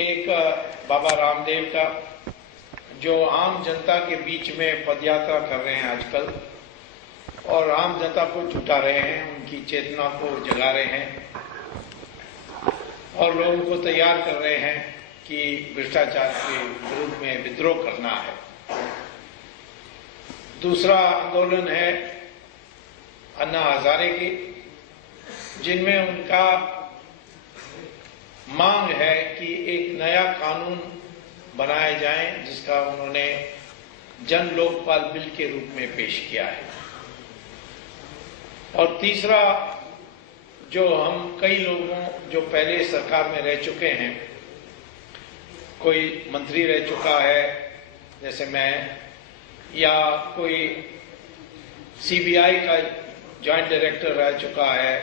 एक बाबा रामदेव का जो आम जनता के बीच में पदयात्रा कर रहे हैं आजकल और आम जनता को जुटा रहे हैं, उनकी चेतना को जगा रहे हैं और लोगों को तैयार कर रहे हैं कि भ्रष्टाचार के विरुद्ध में विद्रोह करना है। दूसरा आंदोलन है अन्ना हजारे की, जिनमें उनका मांग है कि एक नया कानून बनाया जाए जिसका उन्होंने जन लोकपाल बिल के रूप में पेश किया है। और तीसरा, जो हम कई लोगों जो पहले सरकार में रह चुके हैं, कोई मंत्री रह चुका है जैसे मैं, या कोई सीबीआई का जॉइंट डायरेक्टर रह चुका है,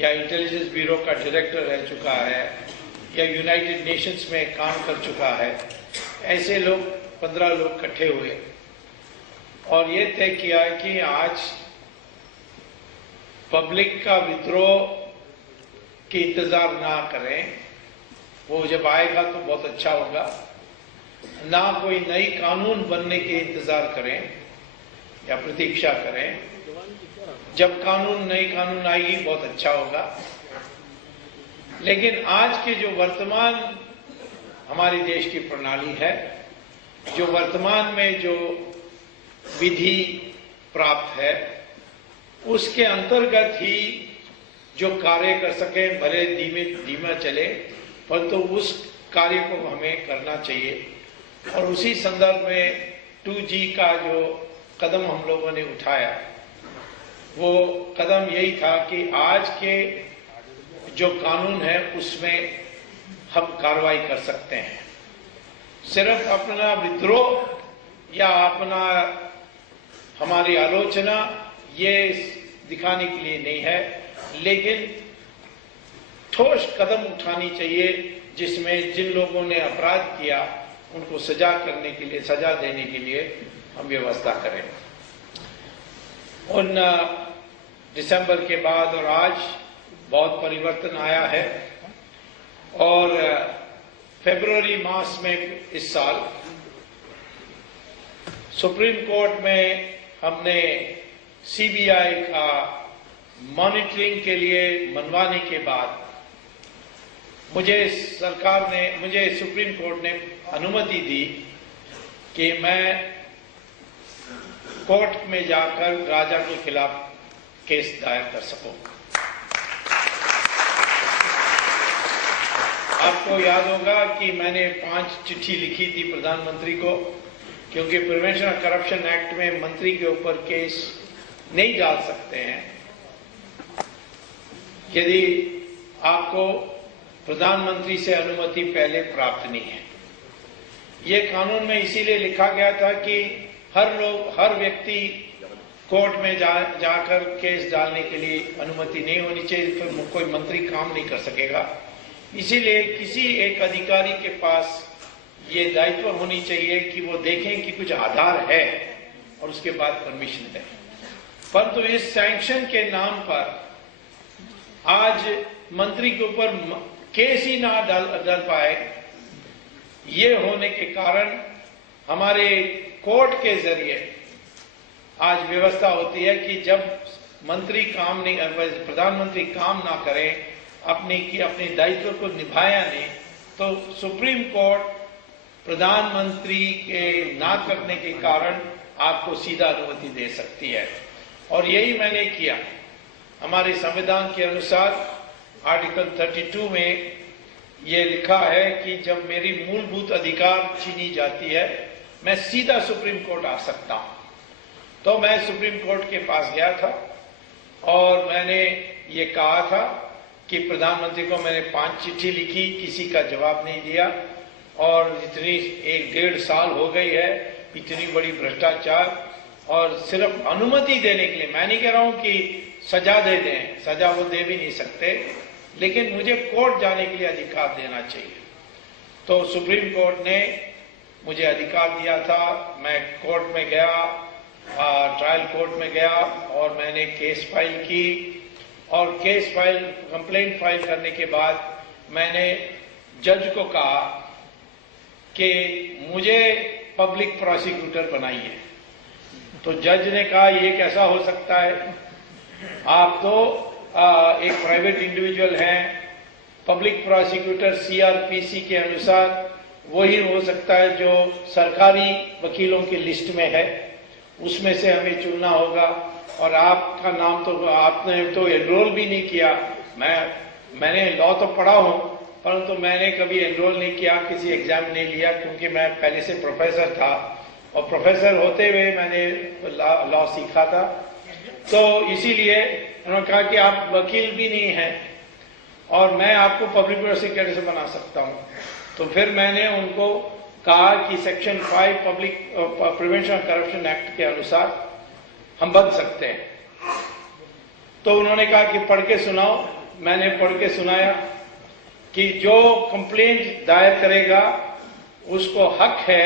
या इंटेलिजेंस ब्यूरो का डायरेक्टर रह चुका है, या यूनाइटेड नेशंस में काम कर चुका है, ऐसे लोग 15 लोग इकट्ठे हुए और ये तय किया कि आज पब्लिक का विद्रोह के इंतजार ना करें, वो जब आएगा तो बहुत अच्छा होगा, ना कोई नई कानून बनने के इंतजार करें या प्रतीक्षा करें। जब नई कानून आएगी बहुत अच्छा होगा, लेकिन आज के जो वर्तमान हमारे देश की प्रणाली है, जो वर्तमान में जो विधि प्राप्त है, उसके अंतर्गत ही जो कार्य कर सके, भले धीमा चले, परंतु उस कार्य को हमें करना चाहिए। और उसी संदर्भ में 2G का जो कदम हम लोगों ने उठाया, वो कदम यही था कि आज के जो कानून है उसमें हम कार्रवाई कर सकते हैं। सिर्फ अपना विद्रोह या अपना हमारी आलोचना ये दिखाने के लिए नहीं है, लेकिन ठोस कदम उठानी चाहिए जिसमें जिन लोगों ने अपराध किया उनको सजा देने के लिए हम व्यवस्था करें। उन दिसंबर के बाद और आज बहुत परिवर्तन आया है और फरवरी मास में इस साल सुप्रीम कोर्ट में हमने सीबीआई का मॉनिटरिंग के लिए मनवाने के बाद मुझे सुप्रीम कोर्ट ने अनुमति दी कि मैं कोर्ट में जाकर राजा के खिलाफ केस दायर कर सकूं। आपको याद होगा कि मैंने 5 चिट्ठी लिखी थी प्रधानमंत्री को, क्योंकि प्रिवेंशन ऑफ करप्शन एक्ट में मंत्री के ऊपर केस नहीं डाल सकते हैं यदि आपको प्रधानमंत्री से अनुमति पहले प्राप्त नहीं है। ये कानून में इसीलिए लिखा गया था कि हर व्यक्ति कोर्ट में जाकर केस डालने के लिए अनुमति नहीं होनी चाहिए, फिर कोई मंत्री काम नहीं कर सकेगा। इसीलिए किसी एक अधिकारी के पास ये दायित्व होनी चाहिए कि वो देखें कि कुछ आधार है और उसके बाद परमिशन दें। परंतु इस सैंक्शन के नाम पर आज मंत्री के ऊपर केस ही ना डाल पाए, ये होने के कारण हमारे कोर्ट के जरिए आज व्यवस्था होती है कि जब प्रधानमंत्री काम ना करें, अपने दायित्व को निभाया नहीं, तो सुप्रीम कोर्ट प्रधानमंत्री के ना करने के कारण आपको सीधा अनुमति दे सकती है। और यही मैंने किया। हमारे संविधान के अनुसार आर्टिकल 32 में ये लिखा है कि जब मेरी मूलभूत अधिकार छीनी जाती है, मैं सीधा सुप्रीम कोर्ट आ सकता हूं। तो मैं सुप्रीम कोर्ट के पास गया था और मैंने ये कहा था कि प्रधानमंत्री को मैंने 5 चिट्ठी लिखी, किसी का जवाब नहीं दिया, और इतनी 1-1.5 साल हो गई है, इतनी बड़ी भ्रष्टाचार, और सिर्फ अनुमति देने के लिए, मैं नहीं कह रहा हूं कि सजा दे दें, सजा वो दे भी नहीं सकते, लेकिन मुझे कोर्ट जाने के लिए अधिकार देना चाहिए। तो सुप्रीम कोर्ट ने मुझे अधिकार दिया था। मैं कोर्ट में गया, ट्रायल कोर्ट में गया और मैंने केस फाइल की, और कंप्लेंट फाइल करने के बाद मैंने जज को कहा कि मुझे पब्लिक प्रोसिक्यूटर बनाइए, तो जज ने कहा ये कैसा हो सकता है, आप तो एक प्राइवेट इंडिविजुअल हैं, पब्लिक प्रोसिक्यूटर सीआरपीसी के अनुसार वही हो सकता है जो सरकारी वकीलों की लिस्ट में है, उसमें से हमें चुनना होगा, और आपका नाम तो आपने तो एनरोल भी नहीं किया। मैंने लॉ तो पढ़ा हूं, परंतु मैंने कभी एनरोल नहीं किया, किसी एग्जाम नहीं लिया, क्योंकि मैं पहले से प्रोफेसर था और प्रोफेसर होते हुए मैंने लॉ सीखा था। तो इसीलिए उन्होंने कहा कि आप वकील भी नहीं हैं और मैं आपको पब्लिक प्रोसिक्यूटर से बना सकता हूं। तो फिर मैंने उनको कहा कि section 5 public prevention of corruption act के अनुसार हम बन सकते हैं। तो उन्होंने कहा कि पढ़ के सुनाओ। मैंने पढ़ के सुनाया कि जो कंप्लेंट दायर करेगा उसको हक है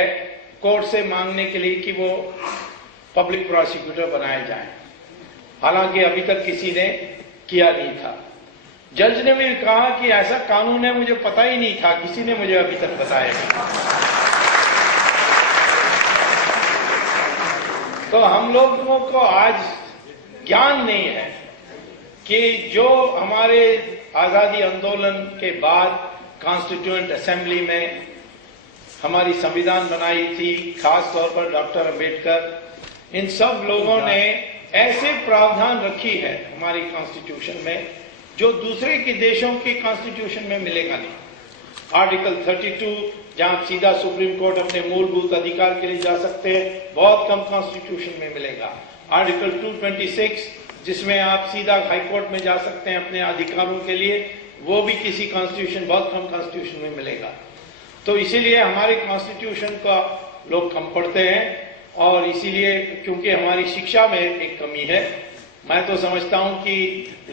कोर्ट से मांगने के लिए कि वो पब्लिक प्रोसिक्यूटर बनाए जाए। हालांकि अभी तक किसी ने किया नहीं था। जज ने भी कहा कि ऐसा कानून है, मुझे पता ही नहीं था, किसी ने मुझे अभी तक बताया नहीं। तो हम लोगों को आज ज्ञान नहीं है कि जो हमारे आजादी आंदोलन के बाद कॉन्स्टिट्यूएंट असेंबली में हमारी संविधान बनाई थी, खास तौर पर डॉक्टर अंबेडकर, इन सब लोगों ने ऐसे प्रावधान रखी है हमारी कॉन्स्टिट्यूशन में जो दूसरे के देशों के कॉन्स्टिट्यूशन में मिलेगा नहीं। आर्टिकल 32 जहां सीधा सुप्रीम कोर्ट अपने मूलभूत अधिकार के लिए जा सकते हैं, बहुत कम कॉन्स्टिट्यूशन में मिलेगा। आर्टिकल 226 जिसमें आप सीधा हाई कोर्ट में जा सकते हैं अपने अधिकारों के लिए, वो भी किसी कॉन्स्टिट्यूशन, बहुत कम कॉन्स्टिट्यूशन में मिलेगा। तो इसीलिए हमारे कॉन्स्टिट्यूशन का लोग कम पढ़ते हैं और इसीलिए क्योंकि हमारी शिक्षा में एक कमी है, मैं तो समझता हूं कि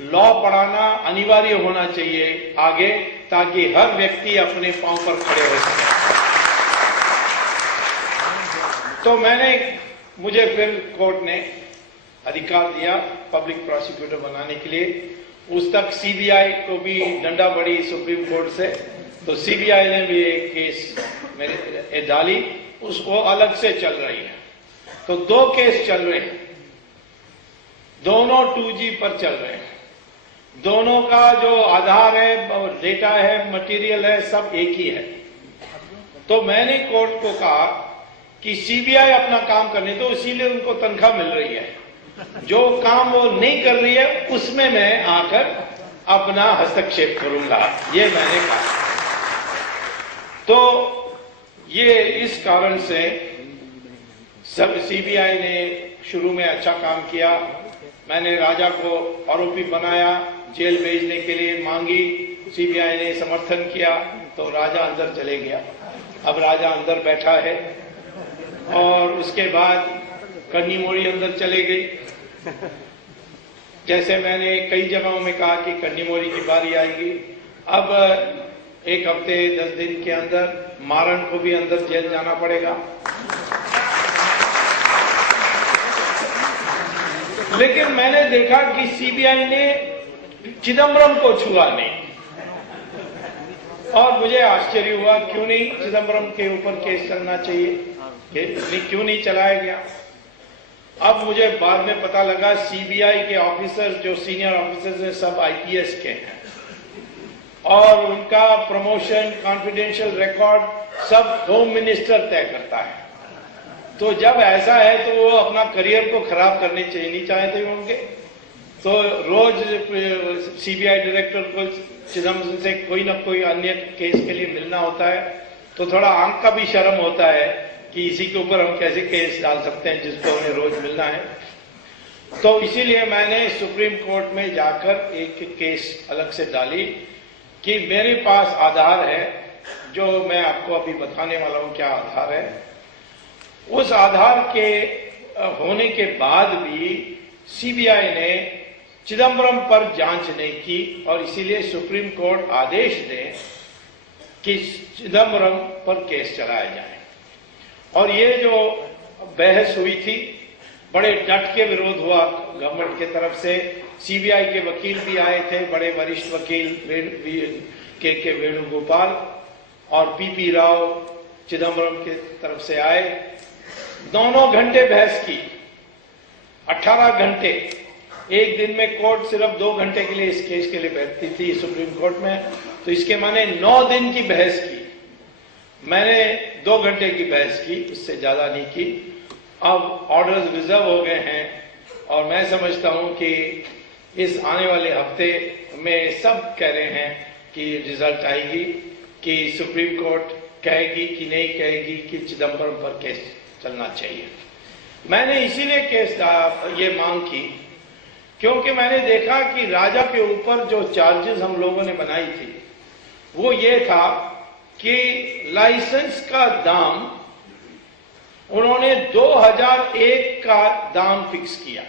लॉ पढ़ाना अनिवार्य होना चाहिए आगे, ताकि हर व्यक्ति अपने पांव पर खड़े हो सके। तो मुझे फिर कोर्ट ने अधिकार दिया पब्लिक प्रोसिक्यूटर बनाने के लिए। उस तक सीबीआई को भी डंडा पड़ी सुप्रीम कोर्ट से, तो सीबीआई ने भी एक केस मेरे डाली, उसको अलग से चल रही है। तो 2 केस चल रहे हैं, दोनों 2G पर चल रहे हैं। दोनों का जो आधार है, डेटा है, मटेरियल है, सब एक ही है। तो मैंने कोर्ट को कहा कि सीबीआई अपना काम करने दो, इसीलिए उनको तनख्वाह मिल रही है। जो काम वो नहीं कर रही है उसमें मैं आकर अपना हस्तक्षेप करूंगा, ये मैंने कहा। तो ये इस कारण से सब सीबीआई ने शुरू में अच्छा काम किया। मैंने राजा को आरोपी बनाया, जेल भेजने के लिए मांगी, सीबीआई ने समर्थन किया, तो राजा अंदर चले गया। अब राजा अंदर बैठा है और उसके बाद कन्नी मोड़ी अंदर चले गई। जैसे मैंने कई जगहों में कहा कि कन्नी मोड़ी की बारी आएगी। अब 1 हफ्ते 10 दिन के अंदर मारन को भी अंदर जेल जाना पड़ेगा। लेकिन मैंने देखा कि सीबीआई ने चिदम्बरम को छुआ नहीं, और मुझे आश्चर्य हुआ क्यों नहीं चिदम्बरम के ऊपर केस चलना चाहिए, क्यों नहीं चलाया गया। अब मुझे बाद में पता लगा सीबीआई के ऑफिसर्स, जो सीनियर ऑफिसर्स हैं, सब आईपीएस के हैं और उनका प्रमोशन, कॉन्फिडेंशियल रिकॉर्ड सब होम मिनिस्टर तय करता है। तो जब ऐसा है तो वो अपना करियर को खराब करने चाहिए, नहीं चाहते होंगे। तो रोज सीबीआई डायरेक्टर को चिदम्बरम से कोई न कोई अन्य केस के लिए मिलना होता है, तो थोड़ा आंख का भी शर्म होता है कि इसी के ऊपर हम कैसे केस डाल सकते हैं जिसको उन्हें रोज मिलना है। तो इसीलिए मैंने सुप्रीम कोर्ट में जाकर एक केस अलग से डाली कि मेरे पास आधार है, जो मैं आपको अभी बताने वाला हूं क्या आधार है। उस आधार के होने के बाद भी सीबीआई ने चिदम्बरम पर जांच नहीं की, और इसीलिए सुप्रीम कोर्ट आदेश दे कि चिदम्बरम पर केस चलाया जाए। और ये जो बहस हुई थी, बड़े डट के विरोध हुआ गवर्नमेंट की तरफ से। सीबीआई के वकील भी आए थे, बड़े वरिष्ठ वकील के वेणुगोपाल, और पीपी राव चिदम्बरम की तरफ से आए। दोनों घंटे बहस की, 18 घंटे। एक दिन में कोर्ट सिर्फ 2 घंटे के लिए इस केस के लिए बैठती थी सुप्रीम कोर्ट में, तो इसके माने 9 दिन की बहस की। मैंने 2 घंटे की बहस की, उससे ज्यादा नहीं की। अब ऑर्डर्स रिजर्व हो गए हैं और मैं समझता हूं कि इस आने वाले हफ्ते में सब कह रहे हैं कि रिजल्ट आएगी, कि सुप्रीम कोर्ट कहेगी कि नहीं कहेगी कि चिदम्बरम पर केस चलना चाहिए। मैंने इसीलिए केस ये मांग की क्योंकि मैंने देखा कि राजा के ऊपर जो चार्जेस हम लोगों ने बनाई थी वो ये था कि लाइसेंस का दाम उन्होंने 2001 का दाम फिक्स किया,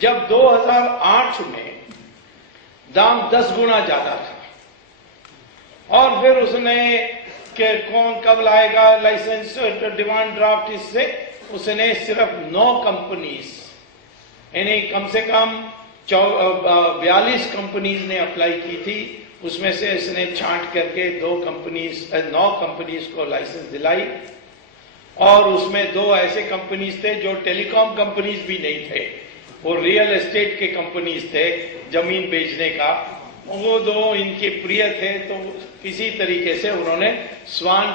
जब 2008 में दाम 10 गुना ज्यादा था। और फिर उसने कि कौन कब लाएगा लाइसेंस, डिमांड ड्राफ्ट, इससे उसने सिर्फ 9 कंपनीज यानी कम से कम 42 कंपनीज ने अप्लाई की थी। उसमें से इसने छांट करके 9 कंपनीज को लाइसेंस दिलाई। और उसमें 2 ऐसे कंपनीज थे जो टेलीकॉम कंपनीज भी नहीं थे, वो रियल एस्टेट के कंपनीज थे, जमीन बेचने का। वो 2 इनके प्रिय थे, तो किसी तरीके से उन्होंने स्वान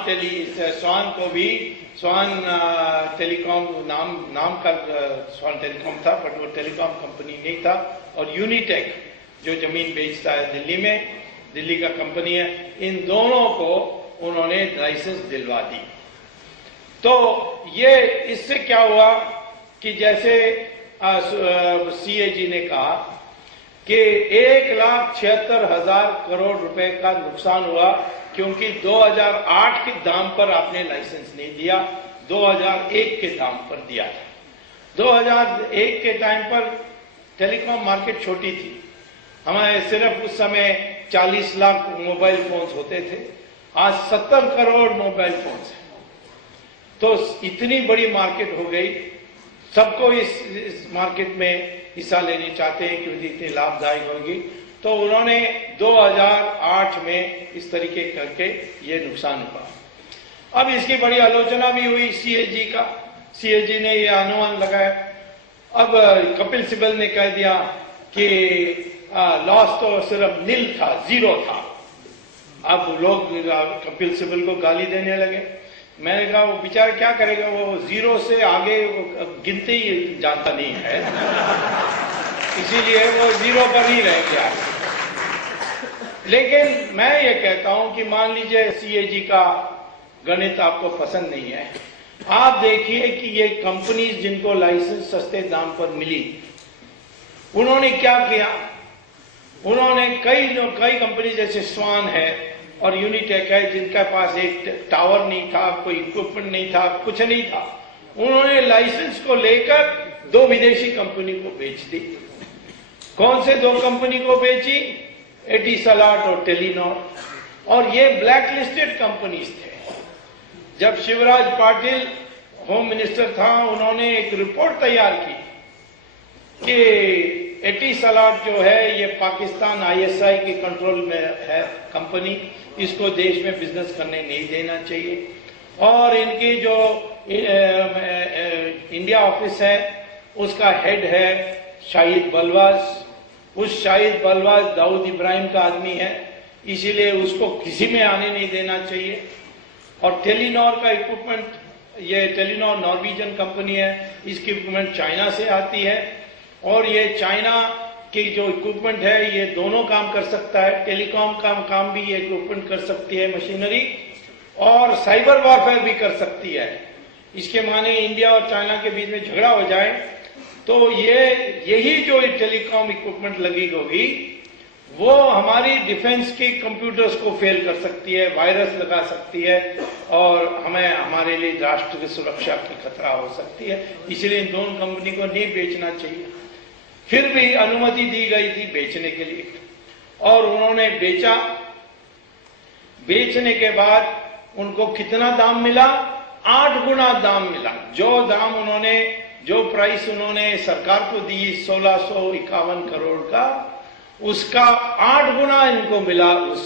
टेलीकॉम नाम का स्वान टेलीकॉम था, बट वो टेलीकॉम कंपनी नहीं था। और यूनिटेक जो जमीन बेचता है दिल्ली का कंपनी है, इन दोनों को उन्होंने लाइसेंस दिलवा दी। तो ये इससे क्या हुआ कि जैसे सीएजी ने कहा कि 1,76,000 करोड़ रुपए का नुकसान हुआ, क्योंकि 2008 के दाम पर आपने लाइसेंस नहीं दिया, 2001 के दाम पर दिया था। 2001 के टाइम पर टेलीकॉम मार्केट छोटी थी, हमारे सिर्फ उस समय 40 लाख मोबाइल फोन्स होते थे, आज 70 करोड़ मोबाइल फोन्स हैं। तो इतनी बड़ी मार्केट हो गई, सबको इस मार्केट में हिस्सा लेने चाहते हैं क्योंकि इतनी लाभदायक होगी। तो उन्होंने 2008 में इस तरीके करके ये नुकसान हुआ। अब इसकी बड़ी आलोचना भी हुई सीएजी का, सीएजी ने ये अनुमान लगाया। अब कपिल सिब्बल ने कह दिया कि लॉस तो सिर्फ नील था, 0 था। अब लोग कपिल सिब्बल को गाली देने लगे। मैंने कहा वो बेचारा क्या करेगा, वो 0 से आगे गिनते ही जानता नहीं है, इसीलिए वो 0 पर ही रह गया। लेकिन मैं ये कहता हूं कि मान लीजिए सीएजी का गणित आपको पसंद नहीं है, आप देखिए कि ये कंपनीज जिनको लाइसेंस सस्ते दाम पर मिली, उन्होंने क्या किया। उन्होंने कई कंपनी जैसे स्वान है और यूनिटेक है, जिनके पास एक टावर नहीं था, कोई इक्विपमेंट नहीं था, कुछ नहीं था, उन्होंने लाइसेंस को लेकर 2 विदेशी कंपनी को बेच दी। कौन से 2 कंपनी को बेची? एटिसलाट और टेलीनॉर। और ये ब्लैक लिस्टेड कंपनीज थे। जब शिवराज पाटिल होम मिनिस्टर था, उन्होंने एक रिपोर्ट तैयार की कि एटिसलाट जो है ये पाकिस्तान ISI के कंट्रोल में है कंपनी, इसको देश में बिजनेस करने नहीं देना चाहिए। और इनकी जो इंडिया ऑफिस है उसका हेड है शाहिद बलवाज। उस शाहिद बलवाज दाऊद इब्राहिम का आदमी है, इसीलिए उसको किसी में आने नहीं देना चाहिए। और टेलीनॉर का इक्विपमेंट, ये टेलीनॉर नॉर्वेजियन कंपनी है, इसकी इक्विपमेंट चाइना से आती है। और ये चाइना की जो इक्विपमेंट है ये दोनों काम कर सकता है, टेलीकॉम का काम भी ये इक्विपमेंट कर सकती है, मशीनरी, और साइबर वॉरफेयर भी कर सकती है। इसके माने इंडिया और चाइना के बीच में झगड़ा हो जाए तो यही जो टेलीकॉम इक्विपमेंट लगी होगी वो हमारी डिफेंस के कंप्यूटर्स को फेल कर सकती है, वायरस लगा सकती है, और हमारे लिए राष्ट्र की सुरक्षा की खतरा हो सकती है। इसलिए इन दोनों कंपनी को नहीं बेचना चाहिए। फिर भी अनुमति दी गई थी बेचने के लिए, और उन्होंने बेचा। बेचने के बाद उनको कितना दाम मिला? 8 गुना दाम मिला। जो प्राइस उन्होंने सरकार को दी 1651 करोड़ का, उसका 8 गुना इनको मिला उस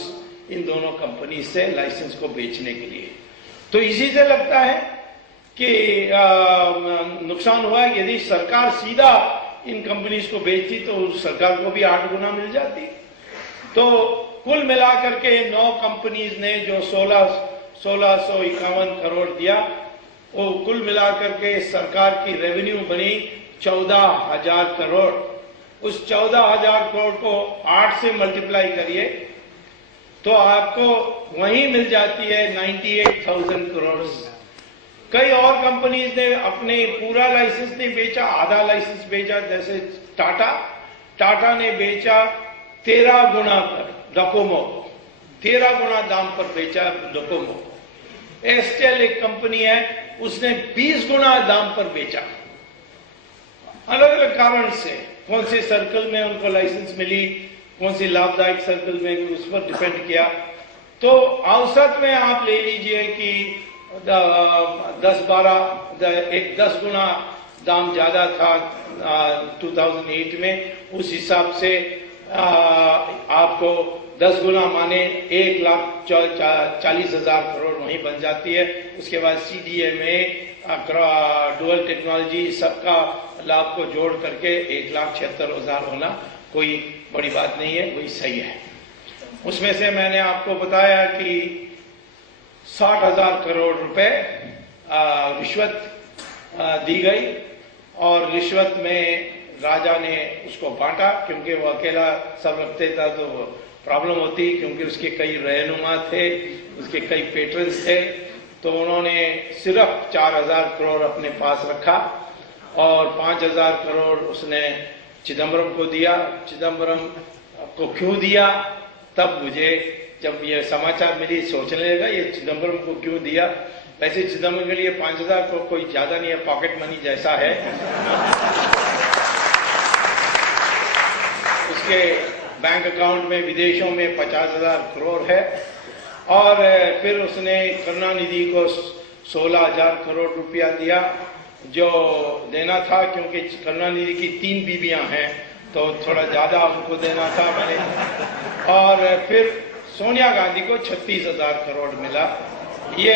इन दोनों कंपनी से लाइसेंस को बेचने के लिए। तो इसी से लगता है कि नुकसान हुआ। यदि सरकार सीधा इन कंपनीज को बेचती तो सरकार को भी 8 गुना मिल जाती। तो कुल मिलाकर के 9 कंपनीज ने जो 1651 करोड़ दिया, वो कुल मिलाकर के सरकार की रेवेन्यू बनी 14,000 करोड़। उस 14,000 करोड़ को 8 से मल्टीप्लाई करिए तो आपको वहीं मिल जाती है 98,000 करोड़। कई और कंपनीज ने अपने पूरा लाइसेंस नहीं बेचा, आधा लाइसेंस बेचा। जैसे टाटा ने बेचा 13 गुना पर, डोकोमो 13 गुना दाम पर बेचा डोकोमो। एस्टेल एक कंपनी है, उसने 20 गुना दाम पर बेचा। अलग अलग कारण से, कौन से सर्कल में उनको लाइसेंस मिली, कौन सी लाभदायक सर्कल में, उस पर डिपेंड किया। तो औसत में आप ले लीजिए कि 10 गुना दाम ज्यादा था 2008 में। उस हिसाब से आपको 10 गुना माने 1,40,000 करोड़ वहीं बन जाती है। उसके बाद CDMA, डुअल टेक्नोलॉजी, सबका लाभ को जोड़ करके 1,76,000 होना कोई बड़ी बात नहीं है, वही सही है। उसमें से मैंने आपको बताया कि 60,000 करोड़ रुपए रिश्वत दी गई, और रिश्वत में राजा ने उसको बांटा, क्योंकि वो अकेला सब रखते था तो प्रॉब्लम होती, क्योंकि उसके कई रहनुमा थे, उसके कई पेट्रन्स थे। तो उन्होंने सिर्फ 4,000 करोड़ अपने पास रखा और 5,000 करोड़ उसने चिदम्बरम को दिया। चिदम्बरम को क्यों दिया, तब मुझे जब ये समाचार मिली सोचने लगा ये चिदम्बरम को क्यों दिया। वैसे चिदम्बरम के लिए 5,000 को कोई ज्यादा नहीं है, पॉकेट मनी जैसा है। उसके बैंक अकाउंट में विदेशों में 50,000 करोड़ है। और फिर उसने करुणानिधि को 16,000 करोड़ रुपया दिया, जो देना था, क्योंकि करुणानिधि की 3 बीवियां हैं तो थोड़ा ज्यादा उनको देना था मैंने। और फिर सोनिया गांधी को 36,000 करोड़ मिला। ये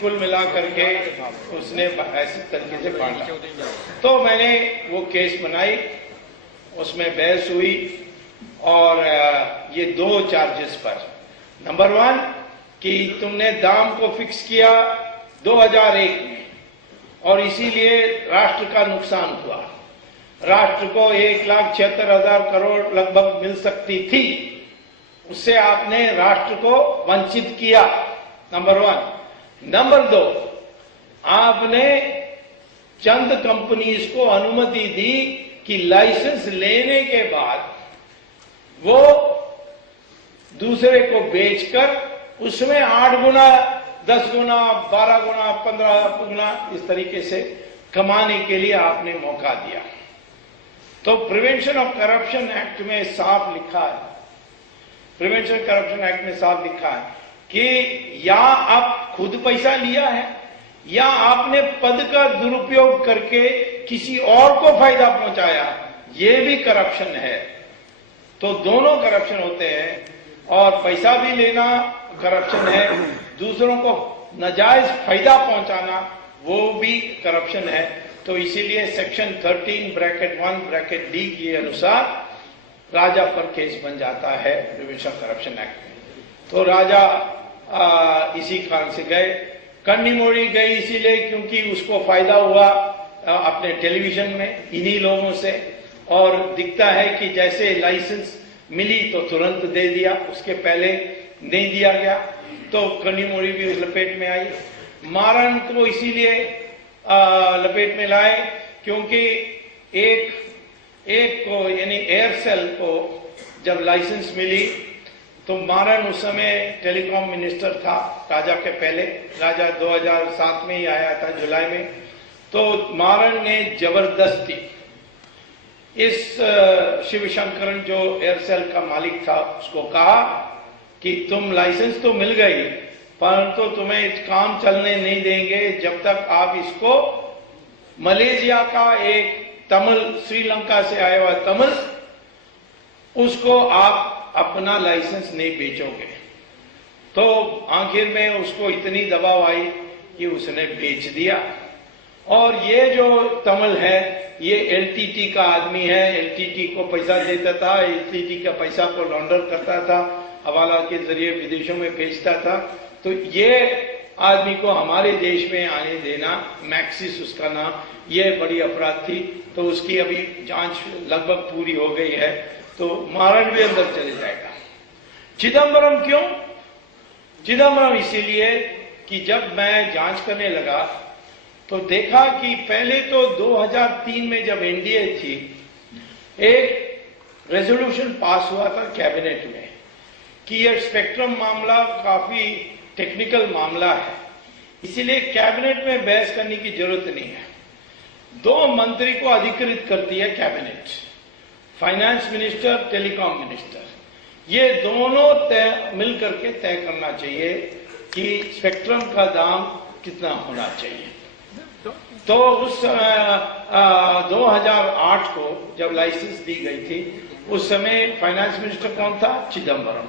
कुल मिला करके उसने ऐसे तरीके से बांटा। तो मैंने वो केस बनाई, उसमें बहस हुई, और ये 2 चार्जेस पर। नंबर 1 कि तुमने दाम को फिक्स किया 2001 में, और इसीलिए राष्ट्र का नुकसान हुआ। राष्ट्र को 1,76,000 करोड़ लगभग मिल सकती थी, उससे आपने राष्ट्र को वंचित किया, नंबर 1। नंबर 2, आपने चंद कंपनीज को अनुमति दी कि लाइसेंस लेने के बाद वो दूसरे को बेचकर उसमें 8 गुना, 10 गुना, 12 गुना, 15 गुना इस तरीके से कमाने के लिए आपने मौका दिया। तो प्रिवेंशन ऑफ करप्शन एक्ट में साफ लिखा है, प्रिवेंशन करप्शन एक्ट में साफ लिखा है कि या आप खुद पैसा लिया है या आपने पद का दुरुपयोग करके किसी और को फायदा पहुंचाया, ये भी करप्शन है। तो दोनों करप्शन होते हैं, और पैसा भी लेना करप्शन है, दूसरों को नाजायज फायदा पहुंचाना वो भी करप्शन है। तो इसीलिए सेक्शन 13(1)(d) के अनुसार राजा पर केस बन जाता है प्रिवेंशन करप्शन एक्ट में। तो राजा इसी कारण से गए। कन्नीमोड़ी गई इसीलिए क्योंकि उसको फायदा हुआ अपने टेलीविजन में इन्हीं लोगों से, और दिखता है कि जैसे लाइसेंस मिली तो तुरंत दे दिया, उसके पहले नहीं दिया गया, तो कन्नीमोड़ी भी लपेट में आई। मारण को इसीलिए लपेट में लाए क्योंकि एक को यानी एयरसेल को जब लाइसेंस मिली तो मारण उस समय टेलीकॉम मिनिस्टर था राजा के पहले। राजा 2007 में ही आया था, जुलाई में। तो मारण ने जबरदस्ती इस शिवशंकरन जो एयरसेल का मालिक था उसको कहा कि तुम लाइसेंस तो मिल गई परंतु तुम्हें काम चलने नहीं देंगे जब तक आप इसको मलेशिया का एक तमिल, श्रीलंका से आया हुआ तमिल, उसको आप अपना लाइसेंस नहीं बेचोगे। तो आखिर में उसको इतनी दबाव आई कि उसने बेच दिया। और ये जो तमिल है ये एलटीटी का आदमी है, एलटीटी को पैसा देता था, एलटीटी का पैसा को लॉन्डर करता था, हवाला के जरिए विदेशों में भेजता था। तो ये आदमी को हमारे देश में आने देना, मैक्सिस उसका नाम, ये बड़ी अपराध थी। तो उसकी अभी जांच लगभग पूरी हो गई है, तो मारण भी अंदर चले जाएगा। चिदम्बरम क्यों? चिदम्बरम इसीलिए कि जब मैं जांच करने लगा तो देखा कि पहले तो 2003 में जब एनडीए थी, एक रेजोल्यूशन पास हुआ था कैबिनेट में कि यह स्पेक्ट्रम मामला काफी टेक्निकल मामला है, इसीलिए कैबिनेट में बहस करने की जरूरत नहीं है। 2 मंत्री को अधिकृत करती है cabinet, finance minister, telecom minister. ये दोनों मिलकर के तय करना चाहिए कि स्पेक्ट्रम का दाम कितना होना चाहिए। तो उस 2008 को जब लाइसेंस दी गई थी, उस समय फाइनेंस मिनिस्टर कौन था? चिदम्बरम।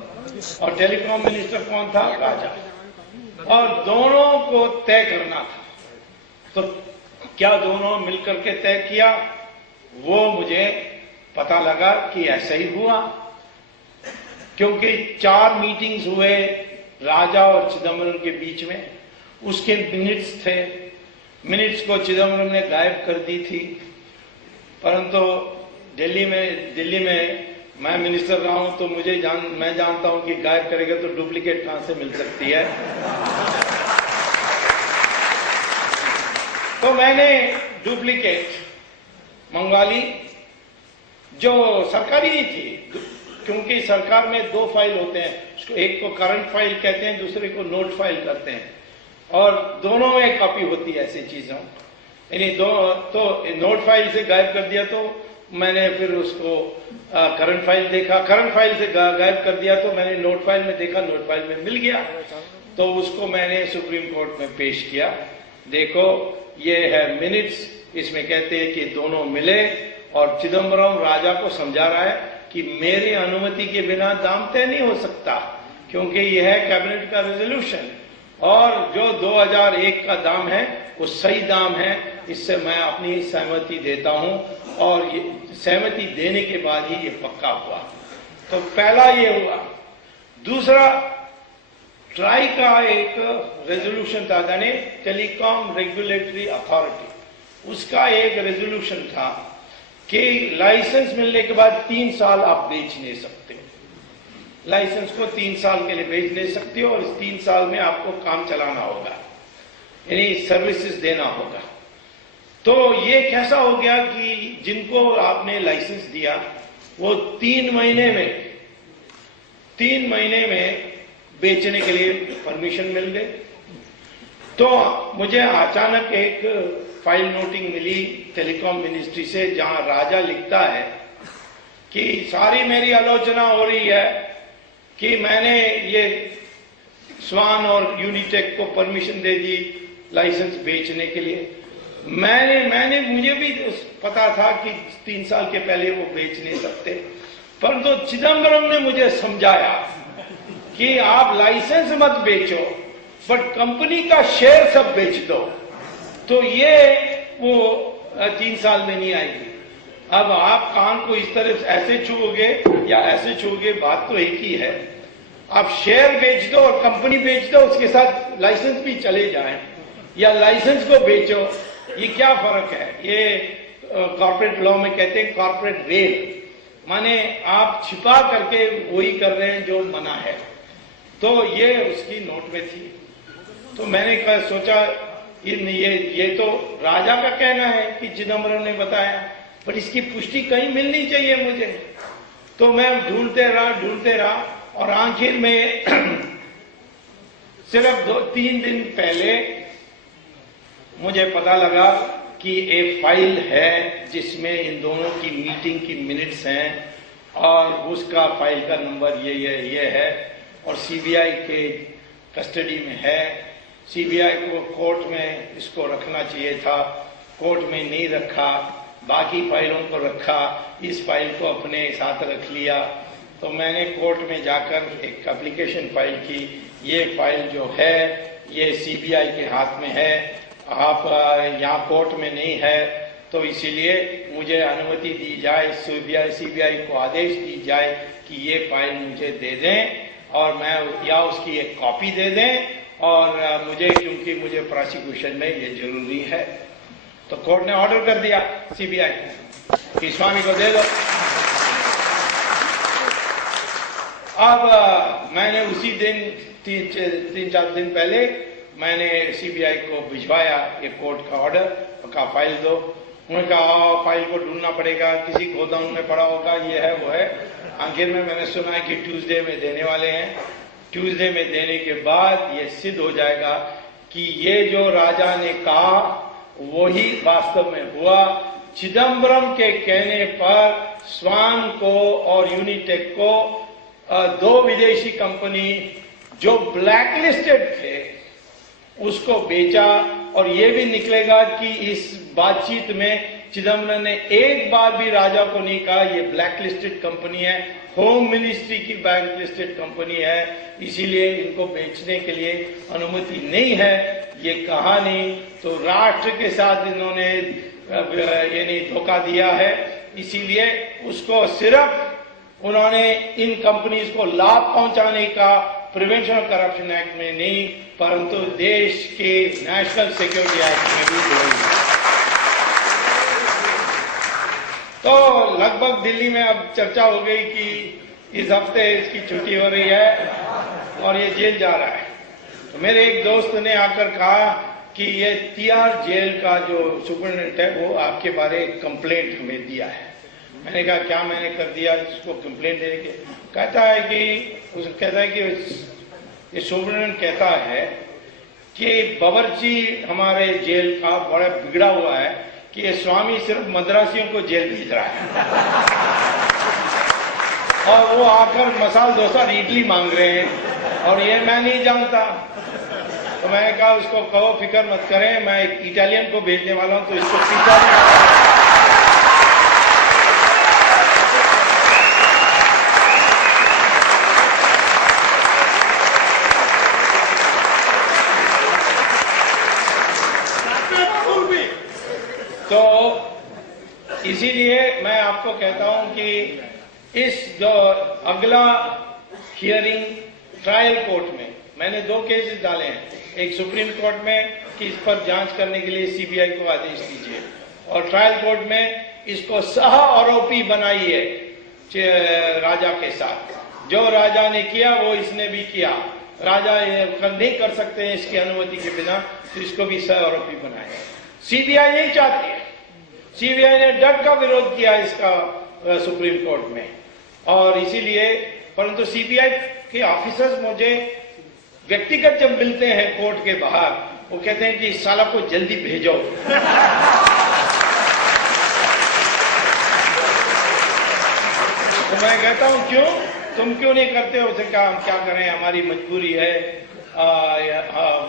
और टेलीकॉम मिनिस्टर कौन था? राजा। और दोनों को तय करना था। तो क्या दोनों मिलकर के तय किया? वो मुझे पता लगा कि ऐसा ही हुआ, क्योंकि 4 मीटिंग्स हुए राजा और चिदम्बरम के बीच में, उसके मिनट्स थे। मिनट्स को चिदम्बरम ने गायब कर दी थी, परंतु दिल्ली में मैं मिनिस्टर रहा हूं तो मैं जानता हूं कि गायब करेगा तो डुप्लीकेट कहां से मिल सकती है। तो मैंने डुप्लीकेट मंगवा ली, जो सरकारी ही थी, क्योंकि सरकार में 2 फाइल होते हैं, उसको एक को करंट फाइल कहते हैं, दूसरे को नोट फाइल करते हैं, और दोनों में कॉपी होती है ऐसी चीजों। यानी तो नोट फाइल से गायब कर दिया, तो मैंने फिर उसको करंट फाइल देखा, करंट फाइल से गायब कर दिया तो मैंने नोट फाइल में देखा, नोट फाइल में मिल गया, तो उसको मैंने सुप्रीम कोर्ट में पेश किया। देखो ये है मिनट्स, इसमें कहते हैं कि दोनों मिले और चिदम्बरम राजा को समझा रहा है कि मेरी अनुमति के बिना दाम तय नहीं हो सकता, क्योंकि यह है कैबिनेट का रेजोल्यूशन, और जो 2001 का दाम है वो सही दाम है, इससे मैं अपनी सहमति देता हूं, और ये सहमति देने के बाद ही ये पक्का हुआ। तो पहला ये हुआ। दूसरा, ट्राई का एक रेजोल्यूशन था, यानी टेलीकॉम रेगुलेटरी अथॉरिटी, उसका एक रेजोल्यूशन था कि लाइसेंस मिलने के बाद 3 साल आप बेच नहीं सकते, लाइसेंस को 3 साल के लिए बेच नहीं सकते हो, और इस 3 साल में आपको काम चलाना होगा, यानी सर्विसेज देना होगा। तो ये कैसा हो गया कि जिनको आपने लाइसेंस दिया वो 3 महीने में बेचने के लिए परमिशन मिल गई। तो मुझे अचानक एक फाइल नोटिंग मिली टेलीकॉम मिनिस्ट्री से, जहां राजा लिखता है कि सारी मेरी आलोचना हो रही है कि मैंने ये स्वान और यूनिटेक को परमिशन दे दी लाइसेंस बेचने के लिए। मुझे भी पता था कि 3 साल के पहले वो बेच नहीं सकते, परंतु चिदम्बरम ने मुझे समझाया कि आप लाइसेंस मत बेचो, बट कंपनी का शेयर सब बेच दो, तो ये वो 3 साल में नहीं आएगी। अब आप कान को इस तरह ऐसे छूओगे या ऐसे छूओगे, बात तो एक ही है। आप शेयर बेच दो और कंपनी बेच दो, उसके साथ लाइसेंस भी चले जाएं, या लाइसेंस को बेचो, ये क्या फर्क है? ये कॉर्पोरेट लॉ में कहते हैं कॉर्पोरेट वेल, माने आप छिपा करके वही कर रहे हैं जो मना है। तो ये उसकी नोट में थी। तो मैंने सोचा ये तो राजा का कहना है कि चिदम्बरम ने बताया, पर इसकी पुष्टि कहीं मिलनी चाहिए मुझे। तो मैं ढूंढते रहा और आखिर में सिर्फ 2-3 दिन पहले मुझे पता लगा कि एक फाइल है जिसमें इन दोनों की मीटिंग की मिनट्स हैं, और उसका फाइल का नंबर ये है, और सीबीआई के कस्टडी में है। सीबीआई को कोर्ट में इसको रखना चाहिए था, कोर्ट में नहीं रखा, बाकी फाइलों को रखा, इस फाइल को अपने साथ रख लिया। तो मैंने कोर्ट में जाकर एक एप्लीकेशन फाइल की। ये फाइल जो है ये सीबीआई के हाथ में है, आप यहाँ कोर्ट में नहीं है, तो इसीलिए मुझे अनुमति दी जाए, सीबीआई को आदेश दी जाए कि ये फाइल मुझे दे दें और मैं या उसकी एक कॉपी दे दें, और मुझे क्योंकि मुझे प्रोसिक्यूशन में ये जरूरी है। तो कोर्ट ने ऑर्डर कर दिया सीबीआई को कि स्वामी को दे दो। अब मैंने उसी दिन 3-4 दिन पहले मैंने सीबीआई को भिजवाया ये कोर्ट का ऑर्डर का फाइल दो। उन्होंने कहा फाइल को ढूंढना पड़ेगा, किसी गोदाम में पड़ा होगा, ये है वो है। आखिर में मैंने सुना है कि ट्यूसडे में देने वाले हैं। ट्यूसडे में देने के बाद ये सिद्ध हो जाएगा कि ये जो राजा ने कहा वही वास्तव में हुआ। चिदम्बरम के कहने पर स्वान को और यूनिटेक को 2 विदेशी कंपनी जो ब्लैकलिस्टेड थे उसको बेचा, और ये भी निकलेगा कि इस बातचीत में चिदम्बरम ने एक बार भी राजा को नहीं कहा ये ब्लैकलिस्टेड कंपनी है, होम मिनिस्ट्री की ब्लैकलिस्टेड कंपनी है, इसीलिए इनको बेचने के लिए अनुमति नहीं है। ये कहानी तो राष्ट्र के साथ इन्होंने यानी धोखा दिया है, इसीलिए उसको सिर्फ उन्होंने इन कंपनीज को लाभ पहुंचाने का प्रिवेंशन ऑफ करप्शन एक्ट में नहीं, परंतु देश के नेशनल सिक्योरिटी एक्ट में भी जोड़ी। तो लगभग दिल्ली में अब चर्चा हो गई कि इस हफ्ते इसकी छुट्टी हो रही है और ये जेल जा रहा है। तो मेरे एक दोस्त ने आकर कहा कि ये तिहाड़ जेल का जो सुपरिटेंडेंट है वो आपके बारे कंप्लेंट हमें दिया है। मैंने कहा क्या मैंने कर दिया इसको कंप्लेंट देने के? कहता है कि ये सुपरिटेंडेंट कहता है कि बावर्ची हमारे जेल का बड़ा बिगड़ा हुआ है कि ये स्वामी सिर्फ मद्रासियों को जेल भेज रहा है और वो आकर मसाला डोसा और इडली मांग रहे हैं और ये मैं नहीं जानता। तो मैंने कहा उसको कहो फिक्र मत करें, मैं एक इटालियन को भेजने वाला हूं, तो इसको पिज्जा तो इसीलिए मैं आपको कहता हूं कि इस जो अगला हियरिंग ट्रायल कोर्ट में मैंने 2 केसेस डाले हैं, एक सुप्रीम कोर्ट में कि इस पर जांच करने के लिए सीबीआई को आदेश दीजिए, और ट्रायल कोर्ट में इसको सह आरोपी बनाइए राजा के साथ। जो राजा ने किया वो इसने भी किया, राजा नहीं कर सकते हैं इसकी अनुमति के बिना, तो इसको भी सह आरोपी बनाए। सीबीआई यही चाहती है। सीबीआई ने डट का विरोध किया इसका सुप्रीम कोर्ट में, और इसीलिए परंतु सीबीआई के ऑफिसर्स मुझे व्यक्तिगत जब मिलते हैं कोर्ट के बाहर, वो कहते हैं कि इस साला को जल्दी भेजो। तो मैं कहता हूं क्यों, तुम क्यों नहीं करते हो? उसे कहा हम क्या करें, हमारी मजबूरी है,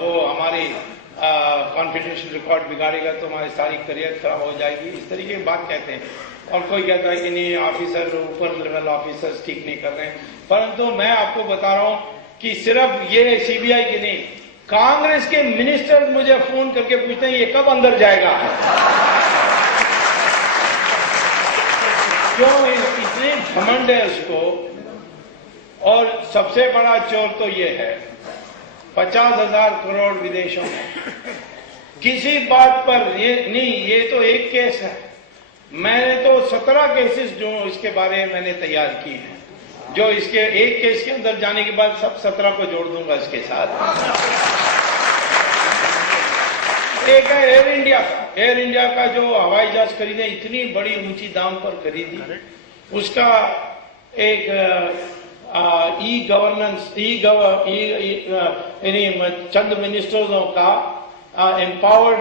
वो हमारी कॉन्फिडेंशियल रिकॉर्ड बिगाड़ेगा तो हमारी सारी करियर खराब हो जाएगी, इस तरीके की बात कहते हैं। और कोई कहता है कि नहीं ऑफिसर, ऊपर लेवल ऑफिसर्स ठीक नहीं कर रहे हैं। परंतु मैं आपको बता रहा हूं कि सिर्फ ये सीबीआई की नहीं, कांग्रेस के मिनिस्टर मुझे फोन करके पूछते हैं ये कब अंदर जाएगा। क्यों? इतनी घमंड है उसको। और सबसे बड़ा चोर तो ये है 50,000 करोड़ विदेशों में, किसी बात पर ये नहीं, ये तो एक केस है। मैंने तो 17 केसेस जो इसके बारे में मैंने तैयार किए हैं, जो इसके एक केस के अंदर जाने के बाद सब 17 को जोड़ दूंगा इसके साथ। एक है एयर इंडिया का। एयर इंडिया का जो हवाई जहाज खरीदे, इतनी बड़ी ऊंची दाम पर खरीदी, उसका एक ई गवर्नेंस चंद मिनिस्टर्सों का empowered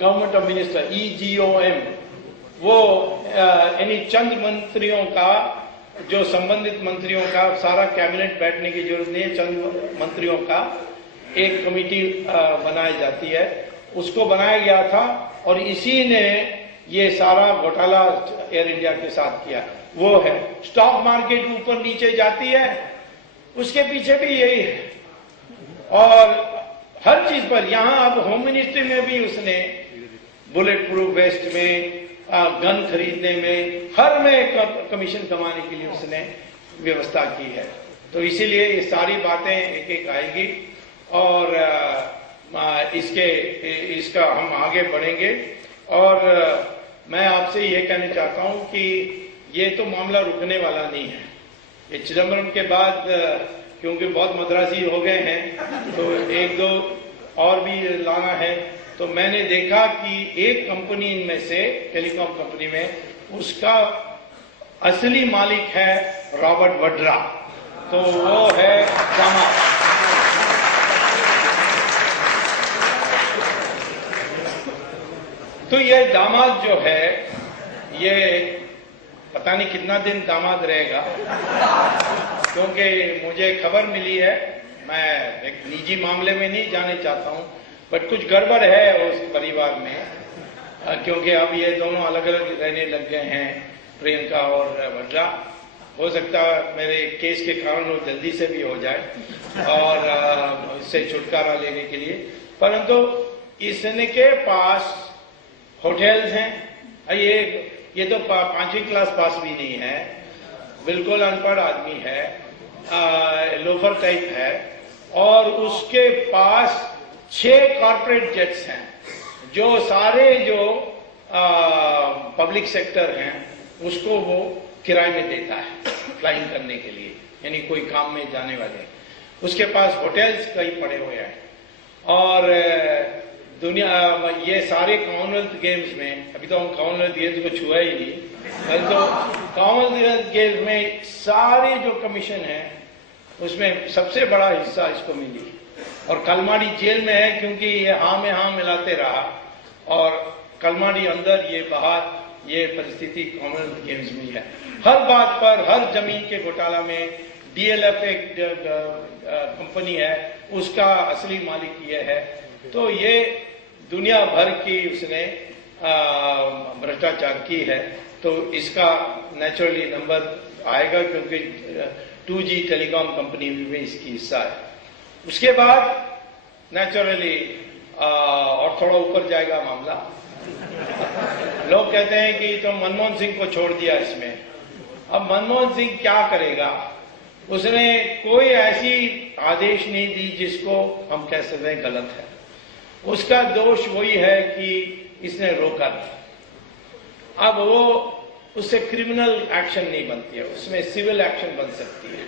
government of minister EGOM, वो यानी चंद मंत्रियों का, जो संबंधित मंत्रियों का, सारा कैबिनेट बैठने की जरूरत नहीं है, चंद मंत्रियों का एक कमेटी बनाई जाती है, उसको बनाया गया था। और इसी ने ये सारा घोटाला एयर इंडिया के साथ किया, वो है। स्टॉक मार्केट ऊपर नीचे जाती है, उसके पीछे भी यही है। और हर चीज पर, यहां अब होम मिनिस्ट्री में भी उसने बुलेट प्रूफ वेस्ट में, गन खरीदने में, हर में कमीशन कमाने के लिए उसने व्यवस्था की है। तो इसीलिए ये सारी बातें एक एक आएगी और इसका हम आगे बढ़ेंगे। और मैं आपसे ये कहना चाहता हूं कि ये तो मामला रुकने वाला नहीं है। ये चिदम्बरम के बाद क्योंकि बहुत मद्रासी हो गए हैं तो एक दो और भी लाना है। तो मैंने देखा कि एक कंपनी इनमें से, टेलीकॉम कंपनी में, उसका असली मालिक है रॉबर्ट वड्रा, तो वो है दामाद। तो ये दामाद जो है, ये पता नहीं कितना दिन दामाद रहेगा, क्योंकि मुझे खबर मिली है, मैं एक निजी मामले में नहीं जाने चाहता हूं, बट कुछ गड़बड़ है उस परिवार में, क्योंकि अब ये दोनों अलग अलग रहने लग गए हैं, प्रियंका और वड्रा। हो सकता है मेरे केस के कारण वो जल्दी से भी हो जाए और इससे छुटकारा लेने के लिए। परंतु इसके पास होटल्स हैं। ये तो 5वीं क्लास पास भी नहीं है, बिल्कुल अनपढ़ आदमी है, लोफर टाइप है, और उसके पास 6 कॉर्पोरेट जेट्स हैं, जो सारे जो पब्लिक सेक्टर हैं उसको वो किराए में देता है फ्लाइंग करने के लिए, यानी कोई काम में जाने वाले। उसके पास होटल्स कई पड़े हुए हैं। और दुनिया, ये सारे कॉमनवेल्थ गेम्स में, अभी तो हम कॉमनवेल्थ गेम्स को छुआ ही नहीं, तो कॉमनवेल्थ गेम्स में सारे जो कमीशन है उसमें सबसे बड़ा हिस्सा इसको मिली। और कलमाडी जेल में है, क्योंकि ये हाँ में हाँ मिलाते रहा, और कलमाडी अंदर, ये बाहर, ये परिस्थिति कॉमनवेल्थ गेम्स में है। हर बात पर, हर जमीन के घोटाला में डीएलएफ एक कंपनी है, उसका असली मालिक ये है। तो ये दुनिया भर की उसने भ्रष्टाचार की है। तो इसका नेचुरली नंबर आएगा, क्योंकि 2G टेलीकॉम कंपनी में इसकी हिस्सा है। उसके बाद नेचुरली और थोड़ा ऊपर जाएगा मामला। लोग कहते हैं कि तो मनमोहन सिंह को छोड़ दिया इसमें। अब मनमोहन सिंह क्या करेगा? उसने कोई ऐसी आदेश नहीं दी जिसको हम कह सकते हैं गलत है। उसका दोष वही है कि इसने रोका नहीं। अब वो, उससे क्रिमिनल एक्शन नहीं बनती है, उसमें सिविल एक्शन बन सकती है।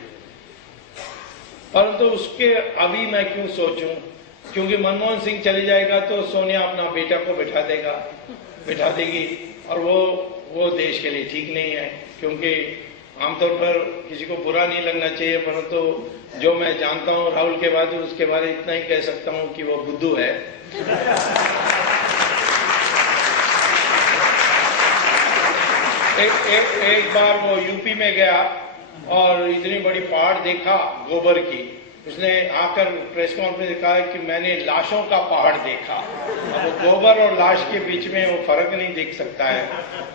परंतु उसके अभी मैं क्यों सोचूं, क्योंकि मनमोहन सिंह चले जाएगा तो सोनिया अपना बेटा को बिठा देगी, और वो देश के लिए ठीक नहीं है। क्योंकि आमतौर पर किसी को बुरा नहीं लगना चाहिए, परंतु जो मैं जानता हूं राहुल के बाद, उसके बारे में इतना ही कह सकता हूं कि वो बुद्धू है। एक बार वो यूपी में गया और इतनी बड़ी पहाड़ देखा गोबर की, उसने आकर प्रेस कॉन्फ्रेंस में कहा कि मैंने लाशों का पहाड़ देखा। अब गोबर और लाश के बीच में वो फर्क नहीं देख सकता है,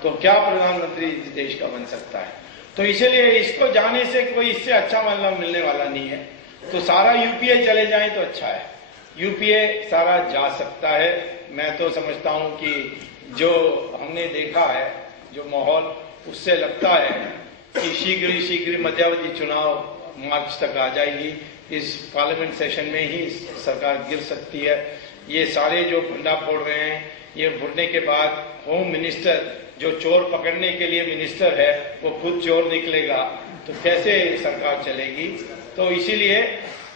तो क्या प्रधानमंत्री इस देश का बन सकता है? तो इसलिए इसको जाने से कोई इससे अच्छा मतलब मिलने वाला नहीं है। तो सारा यूपीए चले जाए तो अच्छा है, यूपीए सारा जा सकता है। मैं तो समझता हूं कि जो हमने देखा है, जो माहौल, उससे लगता है कि शीघ्र मध्यावधि चुनाव मार्च तक आ जाएगी। इस पार्लियामेंट सेशन में ही सरकार गिर सकती है। ये सारे जो भंडा फोड़ रहे हैं, ये फुटने के बाद होम मिनिस्टर, जो चोर पकड़ने के लिए मिनिस्टर है, वो खुद चोर निकलेगा, तो कैसे सरकार चलेगी? तो इसीलिए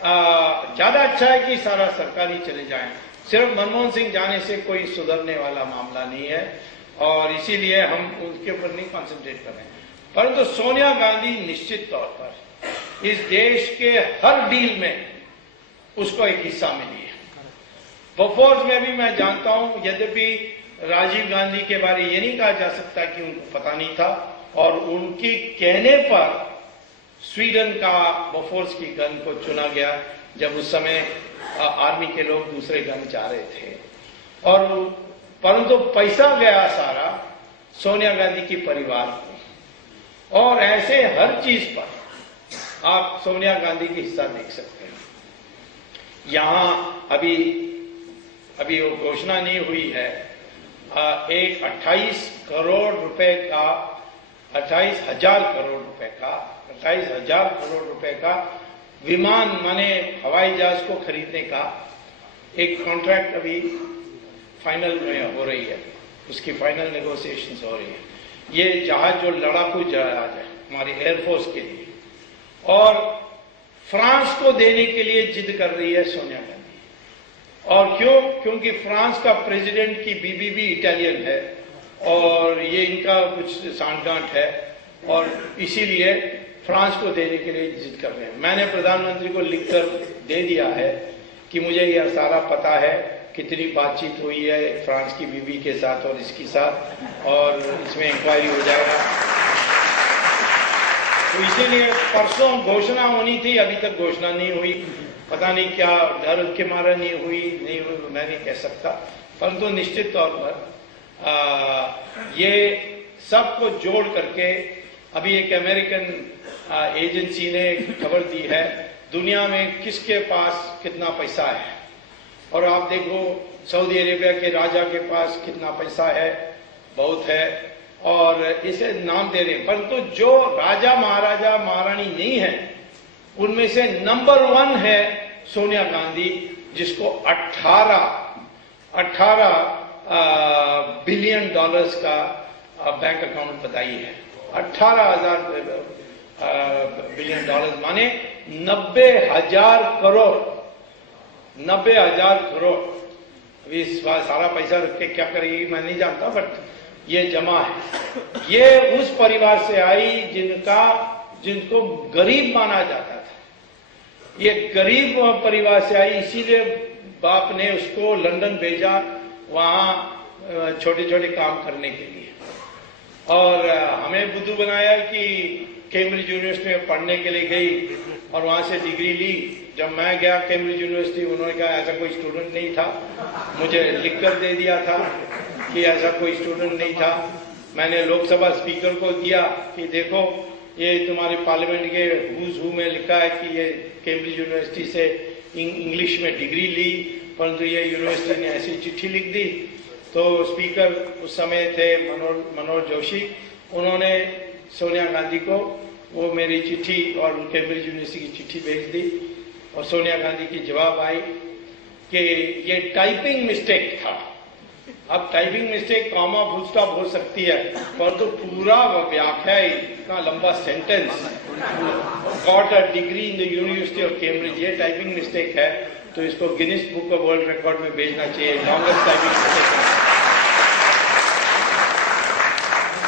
ज्यादा अच्छा है कि सारा सरकार ही चले जाए। सिर्फ मनमोहन सिंह जाने से कोई सुधरने वाला मामला नहीं है, और इसीलिए हम उनके ऊपर नहीं कॉन्सेंट्रेट कर रहे हैं। परंतु सोनिया गांधी निश्चित तौर पर इस देश के हर डील में उसको एक हिस्सा मिली है। बोफोर्स में भी मैं जानता हूं, यद्यपि राजीव गांधी के बारे ये नहीं कहा जा सकता कि उनको पता नहीं था, और उनके कहने पर स्वीडन का बोफोर्स की गन को चुना गया, जब उस समय आर्मी के लोग दूसरे गन चाह रहे थे। और परंतु पैसा गया सारा सोनिया गांधी की परिवार को, और ऐसे हर चीज पर आप सोनिया गांधी की हिस्सा देख सकते हैं। यहां अभी वो घोषणा नहीं हुई है, एक 28 करोड़ रुपए का 28,000 करोड़ रुपए का 28,000 करोड़ रुपए का विमान माने हवाई जहाज को खरीदने का एक कॉन्ट्रैक्ट अभी फाइनल में हो रही है, उसकी फाइनल नेगोशिएशंस हो रही है। ये जहाज जो लड़ाकू जहाज है हमारी एयरफोर्स के लिए, और फ्रांस को देने के लिए जिद कर रही है सोनिया गांधी। और क्यों? क्योंकि फ्रांस का प्रेसिडेंट की बीबी भी इटालियन है और ये इनका कुछ सांठगांठ है, और इसीलिए फ्रांस को देने के लिए जिद कर रहे हैं। मैंने प्रधानमंत्री को लिखकर दे दिया है कि मुझे यह सारा पता है, कितनी बातचीत हुई है फ्रांस की बीबी के साथ और इसके साथ, और इसमें इंक्वायरी हो जाएगा। तो इसीलिए परसों घोषणा होनी थी, अभी तक घोषणा नहीं हुई। पता नहीं क्या डर के मारा नहीं हुई, मैं नहीं कह सकता, परंतु निश्चित तौर पर ये सबको जोड़ करके अभी एक अमेरिकन एजेंसी ने खबर दी है दुनिया में किसके पास कितना पैसा है, और आप देखो सऊदी अरेबिया के राजा के पास कितना पैसा है, बहुत है, और इसे नाम दे रहे हैं। परंतु जो राजा महाराजा महारानी नहीं है उनमें से नंबर 1 है सोनिया गांधी, जिसको 18 बिलियन डॉलर्स का बैंक अकाउंट बताई है। 18,000 बिलियन डॉलर्स माने 90,000 करोड़। 90,000 करोड़। अभी सारा पैसा रख के क्या करेगी मैं नहीं जानता, बट ये जमा है। ये उस परिवार से आई जिनको गरीब माना जाता था। ये गरीब परिवार से आई, इसीलिए बाप ने उसको लंदन भेजा वहां छोटे छोटे काम करने के लिए, और हमें बुद्धू बनाया कि कैम्ब्रिज यूनिवर्सिटी में पढ़ने के लिए गई और वहां से डिग्री ली। जब मैं गया कैम्ब्रिज यूनिवर्सिटी, उन्होंने कहा ऐसा कोई स्टूडेंट नहीं था, मुझे लिखकर दे दिया था कि ऐसा कोई स्टूडेंट नहीं था। मैंने लोकसभा स्पीकर को दिया कि देखो ये तुम्हारे पार्लियामेंट के हुज हू में लिखा है कि ये कैम्ब्रिज यूनिवर्सिटी से इंग्लिश में डिग्री ली, परंतु ये यूनिवर्सिटी ने ऐसी चिट्ठी लिख दी। तो स्पीकर उस समय थे मनोहर जोशी, उन्होंने सोनिया गांधी को वो मेरी चिट्ठी और कैम्ब्रिज यूनिवर्सिटी की चिट्ठी भेज दी, और सोनिया गांधी की जवाब आई कि ये टाइपिंग मिस्टेक था। अब typing mistake comma full stop हो सकती है, परंतु पूरा व्याख्या इतना लंबा sentence got a degree in the university of Cambridge, ये टाइपिंग मिस्टेक है, तो इसको Guinness book of world record में भेजना चाहिए। लॉन्गेस्ट टाइपिंग मिस्टेक है।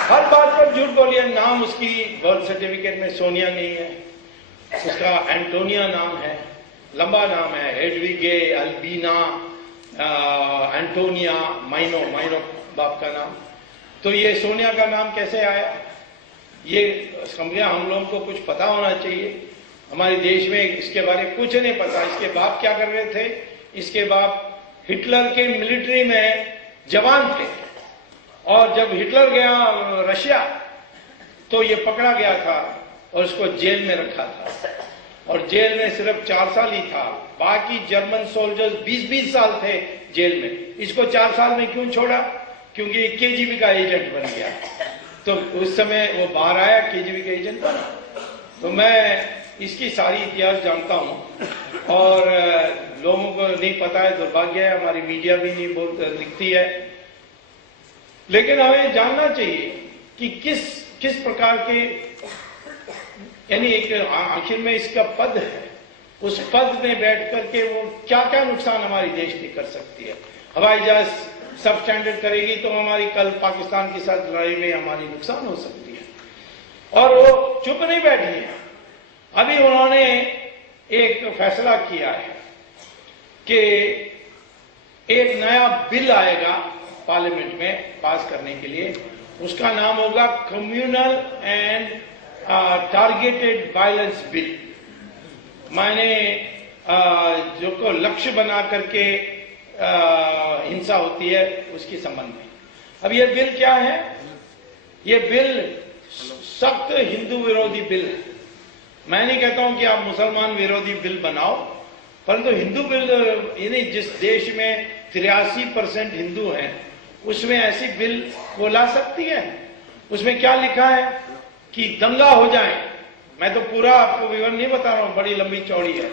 हर बात पर झूठ बोलिए। नाम उसकी बर्थ सर्टिफिकेट में सोनिया नहीं है, उसका एंटोनिया नाम है, लंबा नाम है, हेडविगे, अल्बीना, एंटोनिया, माइनो बाप का नाम। तो ये सोनिया का नाम कैसे आया? ये समझिए हम लोगों को कुछ पता होना चाहिए। हमारे देश में इसके बारे में कुछ नहीं पता। इसके बाप क्या कर रहे थे? इसके बाप हिटलर के मिलिट्री में जवान थे, और जब हिटलर गया रशिया तो ये पकड़ा गया था और उसको जेल में रखा था, और जेल में सिर्फ 4 साल ही था। बाकी जर्मन सोल्जर्स 20-20 साल थे जेल में। इसको 4 साल में क्यों छोड़ा? क्योंकि केजीबी का एजेंट बन गया। तो उस समय वो बाहर आया, केजीबी का एजेंट बना। तो मैं इसकी सारी इतिहास जानता हूं, और लोगों को नहीं पता है, दुर्भाग्य है। हमारी मीडिया भी नहीं लिखती है, लेकिन हमें जानना चाहिए कि किस प्रकार के, यानी एक आखिर में इसका पद है, उस पद में बैठ करके वो क्या क्या नुकसान हमारे देश की कर सकती है। हवाई जहाज सब स्टैंडर्ड करेगी तो हमारी कल पाकिस्तान के साथ लड़ाई में हमारी नुकसान हो सकती है, और वो चुप नहीं बैठी है। अभी उन्होंने एक फैसला किया है कि एक नया बिल आएगा पार्लियामेंट में पास करने के लिए, उसका नाम होगा communal and targeted violence bill. माने जो को लक्ष्य बना करके हिंसा होती है उसके संबंध में। अब ये बिल क्या है? ये बिल सख्त हिंदू विरोधी बिल है। मैं नहीं कहता हूं कि आप मुसलमान विरोधी बिल बनाओ, परंतु हिंदू बिल यानी जिस देश में 83% हिंदू हैं उसमें ऐसी बिल वो ला सकती है। उसमें क्या लिखा है कि दंगा हो जाए, मैं तो पूरा आपको विवरण नहीं बता रहा हूं, बड़ी लंबी चौड़ी है।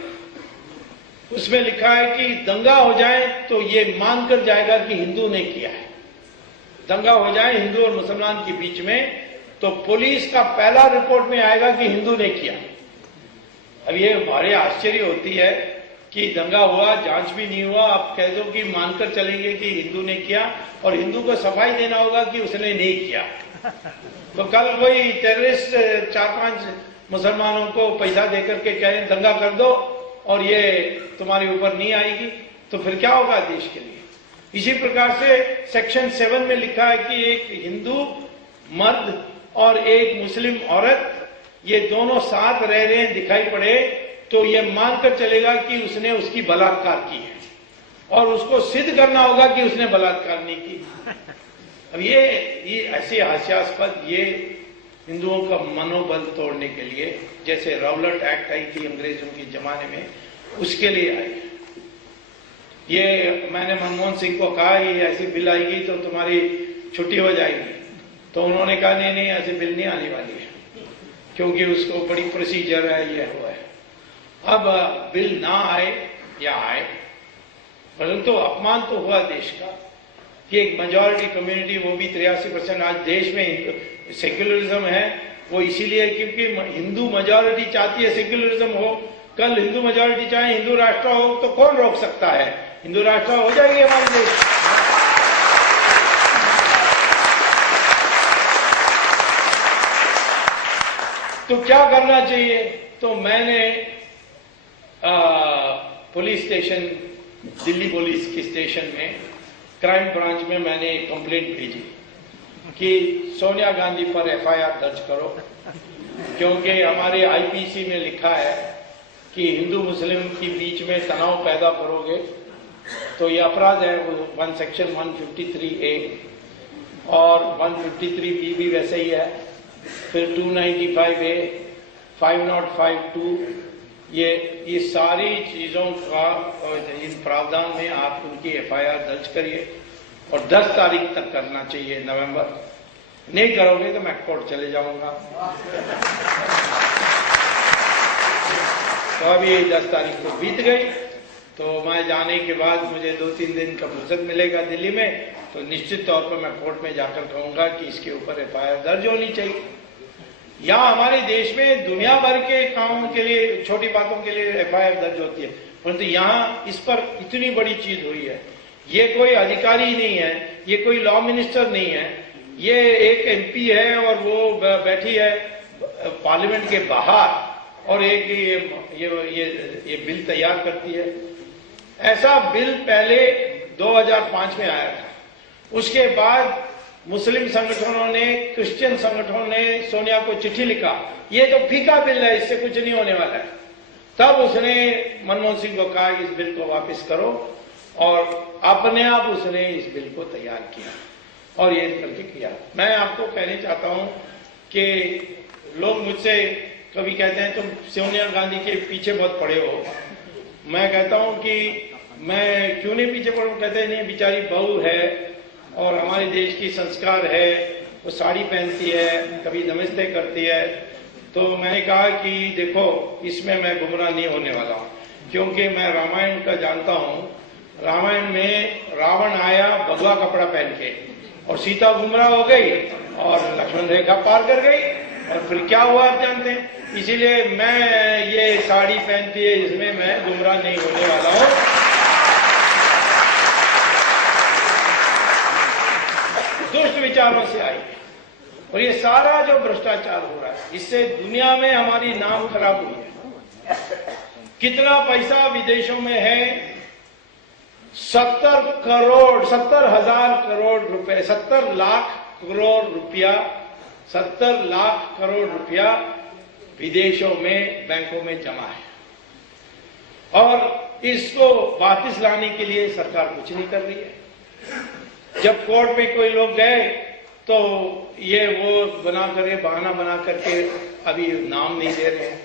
उसमें लिखा है कि दंगा हो जाए तो ये मानकर जाएगा कि हिंदू ने किया है। दंगा हो जाए हिंदू और मुसलमान के बीच में तो पुलिस का पहला रिपोर्ट में आएगा कि हिंदू ने किया। अब ये हमारे आश्चर्य होती है कि दंगा हुआ, जांच भी नहीं हुआ, आप कह दो कि मानकर चलेंगे कि हिंदू ने किया और हिंदू को सफाई देना होगा कि उसने नहीं किया। तो कल कोई टेररिस्ट 4-5 मुसलमानों को पैसा देकर के कहें दंगा कर दो और ये तुम्हारे ऊपर नहीं आएगी, तो फिर क्या होगा देश के लिए। इसी प्रकार से सेक्शन 7 में लिखा है कि एक हिंदू मर्द और एक मुस्लिम औरत ये दोनों साथ रह रहे हैं दिखाई पड़े तो ये मानकर चलेगा कि उसने उसकी बलात्कार की है और उसको सिद्ध करना होगा कि उसने बलात्कार नहीं की। अब ये ऐसे हास्यास्पद, ये हिंदुओं का मनोबल तोड़ने के लिए, जैसे राउलट एक्ट आई थी अंग्रेजों के जमाने में, उसके लिए आई। ये मैंने मनमोहन सिंह को कहा ये ऐसी बिल आएगी तो तुम्हारी छुट्टी हो जाएगी, तो उन्होंने कहा नहीं नहीं ऐसी बिल नहीं आने वाली है क्योंकि उसको बड़ी प्रोसीजर है, ये हुआ है। अब बिल ना आए या आए, परंतु अपमान तो हुआ देश का कि एक मेजॉरिटी कम्युनिटी, वो भी 83% आज देश में सेक्युलरिज्म है, वो इसीलिए क्योंकि हिंदू मेजॉरिटी चाहती है सेक्युलरिज्म हो। कल हिंदू मेजॉरिटी चाहे हिंदू राष्ट्र हो तो कौन रोक सकता है, हिंदू राष्ट्र हो जाएगी हमारे देश। तो क्या करना चाहिए, तो मैंने पुलिस स्टेशन, दिल्ली पुलिस के स्टेशन में क्राइम ब्रांच में मैंने एक कंप्लेंट भेजी कि सोनिया गांधी पर एफआईआर दर्ज करो, क्योंकि हमारे आईपीसी में लिखा है कि हिंदू मुस्लिम के बीच में तनाव पैदा करोगे तो ये अपराध है। वो सेक्शन 153A और 153B भी वैसे ही है, फिर 295A, 5052, ये सारी चीजों का इन प्रावधान में आप उनकी एफआईआर दर्ज करिए और 10 तारीख तक करना चाहिए, नवंबर। नहीं करोगे तो मैं कोर्ट चले जाऊंगा। तो अभी 10 तारीख को बीत गई, तो मैं जाने के बाद मुझे 2-3 दिन का फुर्सत मिलेगा दिल्ली में, तो निश्चित तौर पर मैं कोर्ट में जाकर कहूंगा कि इसके ऊपर एफआईआर दर्ज होनी चाहिए। यहाँ हमारे देश में दुनिया भर के कामों के लिए, छोटी बातों के लिए एफआईआर दर्ज होती है, परंतु यहाँ इस पर इतनी बड़ी चीज हुई है। ये कोई अधिकारी नहीं है, ये कोई लॉ मिनिस्टर नहीं है, ये एक एमपी है और वो बैठी है पार्लियामेंट के बाहर और एक ये बिल तैयार करती है। ऐसा बिल पहले 2005 में आया था, उसके बाद मुस्लिम संगठनों ने, क्रिश्चियन संगठनों ने सोनिया को चिट्ठी लिखा, ये तो फीका बिल है, इससे कुछ नहीं होने वाला है। तब उसने मनमोहन सिंह को कहा इस बिल को वापस करो और अपने आप उसने इस बिल को तैयार किया और ये करके किया। मैं आपको कहने चाहता हूं कि लोग मुझसे कभी कहते हैं तुम सोनिया गांधी के पीछे बहुत पड़े हो। मैं कहता हूं कि मैं क्यों नहीं पीछे पड़ूं, कहते हैं नहीं बेचारी बहू है और हमारे देश की संस्कार है, वो साड़ी पहनती है, कभी नमस्ते करती है। तो मैंने कहा कि देखो इसमें मैं गुमराह नहीं होने वाला हूं, क्योंकि मैं रामायण का जानता हूं। रामायण में रावण आया भगवा कपड़ा पहन के और सीता गुमराह हो गई और लक्ष्मण रेखा पार कर गई और फिर क्या हुआ आप जानते हैं। इसीलिए मैं ये साड़ी पहनती है इसमें मैं गुमराह नहीं होने वाला हूं। दुष्ट विचारों से आई है और ये सारा जो भ्रष्टाचार हो रहा है इससे दुनिया में हमारी नाम खराब हुई है। कितना पैसा विदेशों में है, 70 हजार करोड़ रुपए, 70 लाख करोड़ रुपया, 70 लाख करोड़ रुपया विदेशों में बैंकों में जमा है और इसको वापस लाने के लिए सरकार कुछ नहीं कर रही है। जब कोर्ट में कोई लोग गए तो ये वो बहाना बना करके अभी नाम नहीं दे रहे हैं।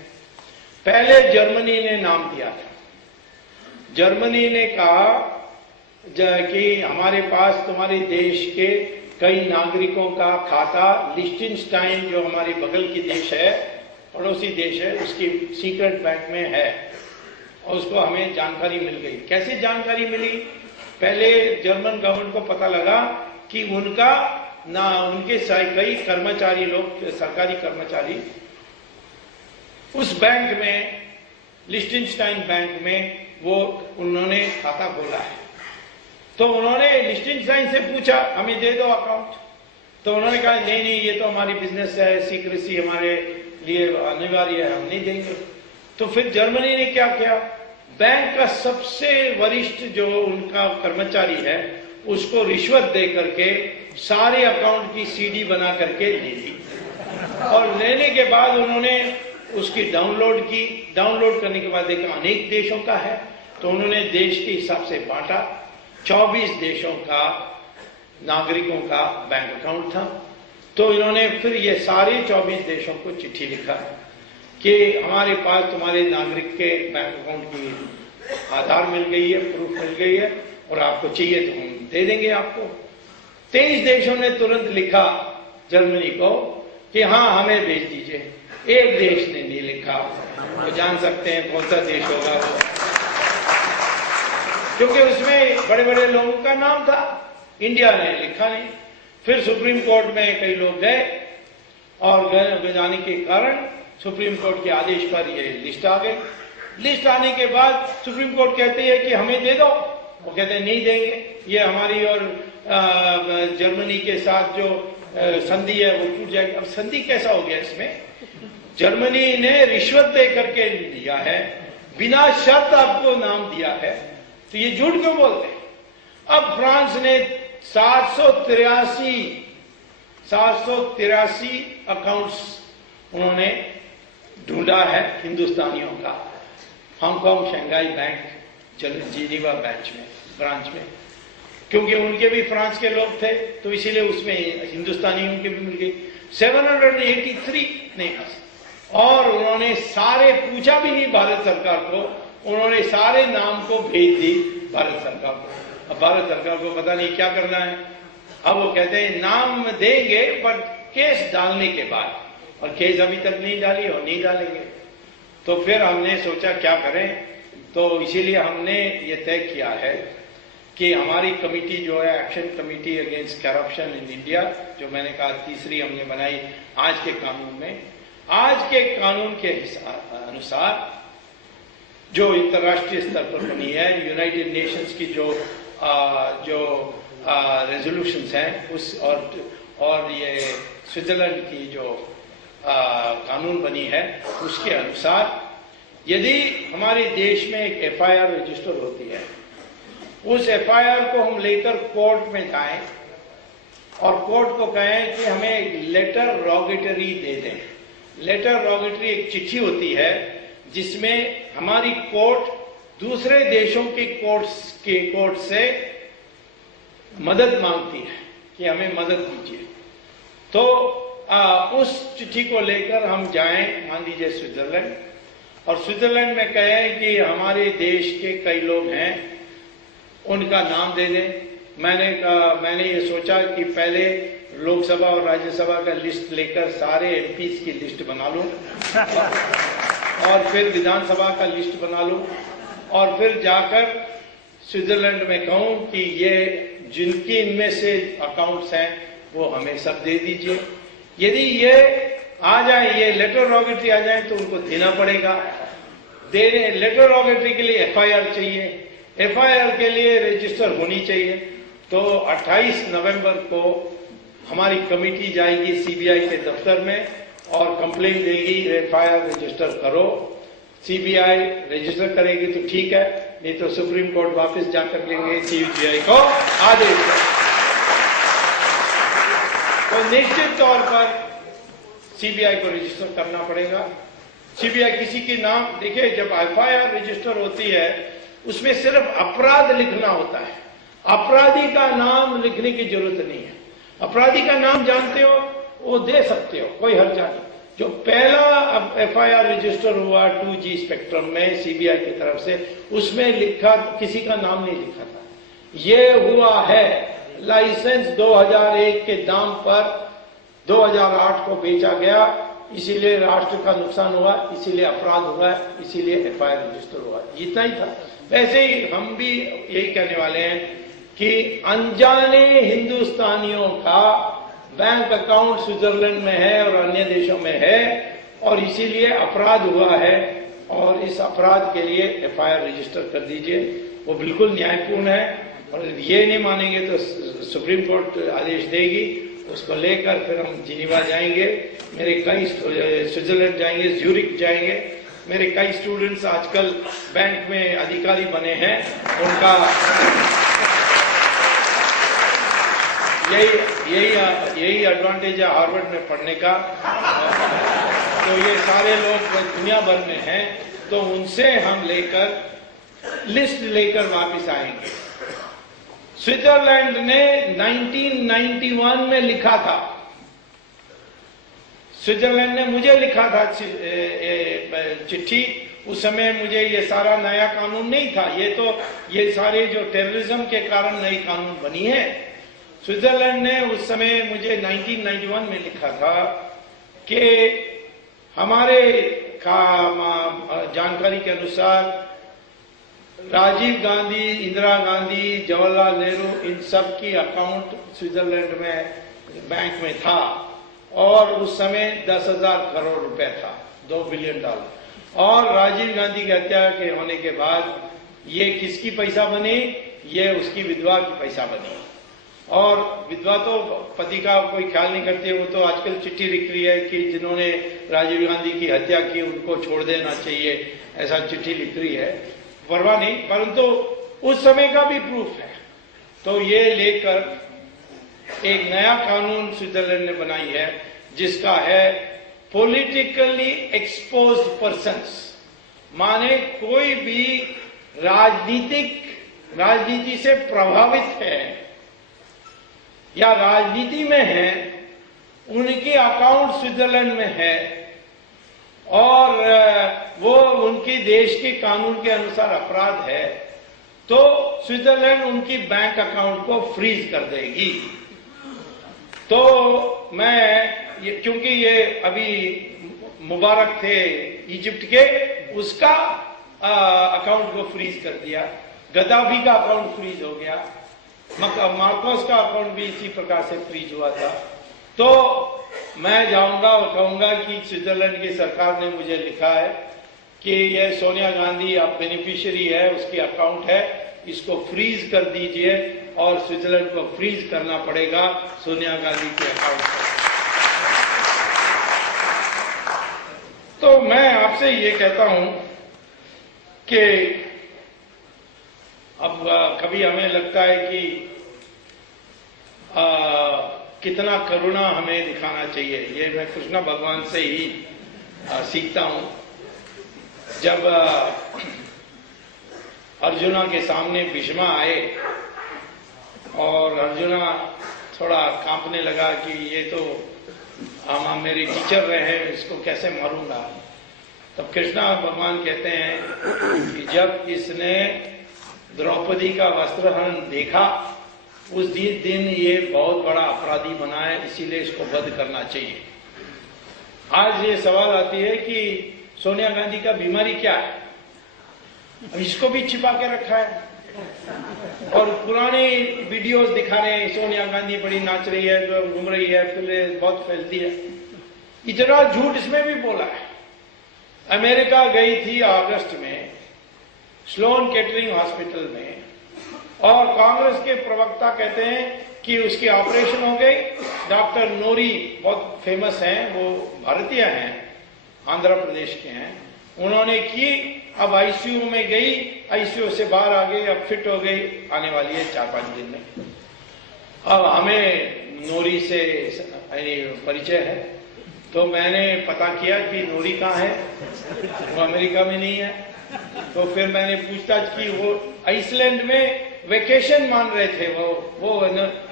पहले जर्मनी ने नाम दिया था। जर्मनी ने कहा कि हमारे पास तुम्हारे देश के कई नागरिकों का खाता लिechtenstein, जो हमारे बगल की देश है, पड़ोसी देश है, उसकी सीक्रेट बैंक में है और उसको हमें जानकारी मिल गई। कैसे जानकारी मिली? पहले जर्मन गवर्नमेंट को पता लगा कि उनके कई कर्मचारी लोग, सरकारी कर्मचारी उस बैंक में, लिechtenstein बैंक में उन्होंने खाता खोला है। तो उन्होंने लिechtenstein से पूछा हमें दे दो अकाउंट। तो उन्होंने कहा नहीं, ये तो हमारी बिजनेस है, सीक्रेसी हमारे लिए अनिवार्य है, हम नहीं देंगे। तो फिर जर्मनी ने क्या किया? बैंक का सबसे वरिष्ठ जो उनका कर्मचारी है उसको रिश्वत दे करके सारे अकाउंट की सीडी बना करके ले ली और लेने के बाद उन्होंने उसकी डाउनलोड की। डाउनलोड करने के बाद देखा अनेक देशों का है, तो उन्होंने देश के हिसाब से बांटा। 24 देशों का नागरिकों का बैंक अकाउंट था। तो इन्होंने फिर ये सारे 24 देशों को चिट्ठी लिखा कि हमारे पास तुम्हारे नागरिक के बैंक अकाउंट की आधार मिल गई है, प्रूफ मिल गई है और आपको चाहिए तो हम दे देंगे आपको। 23 देशों ने तुरंत लिखा जर्मनी को कि हाँ हमें भेज दीजिए। एक देश ने नहीं लिखा, तो जान सकते हैं कौन सा देश होगा वो, क्योंकि उसमें बड़े बड़े लोगों का नाम था। इंडिया ने लिखा नहीं। फिर सुप्रीम कोर्ट में कई लोग गए और जाने के कारण सुप्रीम कोर्ट के आदेश पर ये लिस्ट आ गई। लिस्ट आने के बाद सुप्रीम कोर्ट कहती है कि हमें दे दो, वो कहते हैं नहीं देंगे, ये हमारी और जर्मनी के साथ जो संधि है वो टूट जाएगी। अब संधि कैसा हो गया इसमें? जर्मनी ने रिश्वत दे करके दिया है, बिना शर्त आपको नाम दिया है, तो ये झूठ क्यों बोलते हैं? अब फ्रांस ने 783 अकाउंट्स उन्होंने ढूंढा है हिंदुस्तानियों का, Hong Kong, Shanghai bank, Geneva branch में, क्योंकि उनके भी फ्रांस के लोग थे, तो इसीलिए उसमें हिंदुस्तानियों के भी मिल गई। 783 नहीं, और उन्होंने सारे पूछा भी नहीं भारत सरकार को, उन्होंने सारे नाम को भेज दी भारत सरकार को। अब भारत सरकार को पता नहीं क्या करना है। अब वो कहते हैं नाम देंगे पर केस डालने के बाद, और केस अभी तक नहीं डाली और नहीं डालेंगे। तो फिर हमने सोचा क्या करें, तो इसीलिए हमने ये तय किया है कि हमारी कमेटी जो है, action committee against corruption in India, जो मैंने कहा तीसरी हमने बनाई आज के कानून में। आज के कानून के अनुसार जो अंतर्राष्ट्रीय स्तर पर बनी है, यूनाइटेड नेशंस की जो रेजोल्यूशंस हैं उस और ये स्विट्जरलैंड की जो कानून बनी है, उसके अनुसार यदि हमारे देश में एक एफआईआर रजिस्टर होती है, उस एफआईआर को हम लेकर कोर्ट में जाएं और कोर्ट को कहें कि हमें एक लेटर रोगेटरी दे दें। लेटर रोगेटरी एक चिट्ठी होती है जिसमें हमारी कोर्ट दूसरे देशों के कोर्ट से मदद मांगती है कि हमें मदद दीजिए। तो उस चिट्ठी को लेकर हम जाएं, मान लीजिए स्विट्जरलैंड, और स्विट्जरलैंड में कहें कि हमारे देश के कई लोग हैं, उनका नाम दे दें। मैंने ये सोचा कि पहले लोकसभा और राज्यसभा का लिस्ट लेकर सारे एमपीज की लिस्ट बना लूं और फिर विधानसभा का लिस्ट बना लूं और फिर जाकर स्विट्जरलैंड में कहूं कि ये जिनकी इनमें से अकाउंट्स हैं वो हमें सब दे दीजिए। यदि ये आ जाए, ये लेटर रोगेटरी आ जाए, तो उनको देना पड़ेगा। लेटर रोगेटरी के लिए एफआईआर चाहिए, एफआईआर के लिए रजिस्टर होनी चाहिए। तो 28 नवंबर को हमारी कमेटी जाएगी सीबीआई के दफ्तर में और कंप्लेन देगी, एफआईआर रजिस्टर करो। सीबीआई रजिस्टर करेगी तो ठीक है, नहीं तो सुप्रीम कोर्ट वापस जाकर लेंगे सीबीआई को आदेश। तो निश्चित तौर पर सीबीआई को रजिस्टर करना पड़ेगा। सीबीआई किसी के नाम, देखिए जब एफआईआर रजिस्टर होती है उसमें सिर्फ अपराध लिखना होता है, अपराधी का नाम लिखने की जरूरत नहीं है। अपराधी का नाम जानते हो वो दे सकते हो, कोई हर्जा नहीं। जो पहला एफआईआर रजिस्टर हुआ 2G स्पेक्ट्रम में सीबीआई की तरफ से, उसमें लिखा, किसी का नाम नहीं लिखा था। ये हुआ है लाइसेंस 2001 के दाम पर 2008 को बेचा गया, इसीलिए राष्ट्र का नुकसान हुआ, इसीलिए अपराध हुआ, इसीलिए एफआईआर रजिस्टर हुआ, इतना ही था। वैसे ही हम भी यही कहने वाले हैं कि अनजाने हिंदुस्तानियों का बैंक अकाउंट स्विट्जरलैंड में है और अन्य देशों में है, और इसीलिए अपराध हुआ है, और इस अपराध के लिए एफआईआर रजिस्टर कर दीजिए। वो बिल्कुल न्यायपूर्ण है, और ये नहीं मानेंगे तो सुप्रीम कोर्ट आदेश देगी, उसको लेकर फिर हम जिनीवा जाएंगे, मेरे कई स्विट्जरलैंड जाएंगे, ज्यूरिक जाएंगे। मेरे कई स्टूडेंट्स आजकल बैंक में अधिकारी बने हैं, उनका यही एडवांटेज है हार्वर्ड में पढ़ने का। तो ये सारे लोग दुनिया भर में हैं, तो उनसे हम लेकर लिस्ट लेकर वापस आएंगे। स्विट्जरलैंड ने 1991 में लिखा था, स्विट्जरलैंड ने मुझे लिखा था चिट्ठी। उस समय मुझे ये सारा नया कानून नहीं था, ये सारे जो टेररिज्म के कारण नई कानून बनी है। स्विट्जरलैंड ने उस समय मुझे 1991 में लिखा था कि हमारे जानकारी के अनुसार राजीव गांधी, इंदिरा गांधी, जवाहरलाल नेहरू, इन सब की अकाउंट स्विट्जरलैंड में बैंक में था, और उस समय 10,000 करोड़ रुपए था, $2 बिलियन। और राजीव गांधी की हत्या के होने के बाद ये किसकी पैसा बनी? ये उसकी विधवा की पैसा बनी। और विधवा तो पति का कोई ख्याल नहीं करती है, वो तो आजकल चिट्ठी लिख रही है कि जिन्होंने राजीव गांधी की हत्या की उनको छोड़ देना चाहिए, ऐसा चिट्ठी लिख रही है। परवाह नहीं, परंतु उस समय का भी प्रूफ है। तो ये लेकर एक नया कानून स्विट्जरलैंड ने बनाई है, जिसका है पॉलिटिकली एक्सपोज्ड पर्सन्स, माने कोई भी राजनीति से प्रभावित है या राजनीति में है, उनके अकाउंट स्विट्जरलैंड में है, और वो उनके देश के कानून के अनुसार अपराध है, तो स्विट्जरलैंड उनकी बैंक अकाउंट को फ्रीज कर देगी। तो क्योंकि ये अभी मुबारक थे इजिप्ट के, उसका अकाउंट को फ्रीज कर दिया, गद्दाफी का अकाउंट फ्रीज हो गया, मार्कोस का अकाउंट भी इसी प्रकार से फ्रीज हुआ था। तो मैं जाऊंगा और कहूंगा कि स्विट्जरलैंड की सरकार ने मुझे लिखा है कि ये सोनिया गांधी अब बेनिफिशियरी है, उसकी अकाउंट है, इसको फ्रीज कर दीजिए, और स्विट्जरलैंड को फ्रीज करना पड़ेगा सोनिया गांधी के अकाउंट पर। तो मैं आपसे ये कहता हूं कि अब कभी हमें लगता है कि कितना करुणा हमें दिखाना चाहिए, ये मैं कृष्ण भगवान से ही सीखता हूं। जब अर्जुना के सामने भीष्मा आए और अर्जुना थोड़ा कांपने लगा कि ये तो हम मेरे टीचर रहे हैं, इसको कैसे मारूंगा, तब कृष्णा भगवान कहते हैं कि जब इसने द्रौपदी का वस्त्रहरण देखा, उस दिन ये बहुत बड़ा अपराधी बना है, इसीलिए इसको वध करना चाहिए। आज ये सवाल आती है कि सोनिया गांधी का बीमारी क्या है, इसको भी छिपा के रखा है, और पुराने वीडियोस दिखा रहे हैं सोनिया गांधी बड़ी नाच रही है, घूम रही है, फिर बहुत फैलती है। इतना झूठ इसमें भी बोला है। अमेरिका गई थी अगस्त में स्लोन केटरिंग हॉस्पिटल में, और कांग्रेस के प्रवक्ता कहते हैं कि उसकी ऑपरेशन हो गई। डॉक्टर नोरी बहुत फेमस हैं, वो भारतीय हैं, आंध्र प्रदेश के हैं, उन्होंने की, अब आईसीयू में गई, आईसीयू से बाहर आ गई, अब फिट हो गई, आने वाली है 4-5 दिन में। अब हमें नोरी से परिचय है, तो मैंने पता किया कि नोरी कहाँ है, वो अमेरिका में नहीं है। तो फिर मैंने पूछताछ की, वो आइसलैंड में वेकेशन मान रहे थे, वो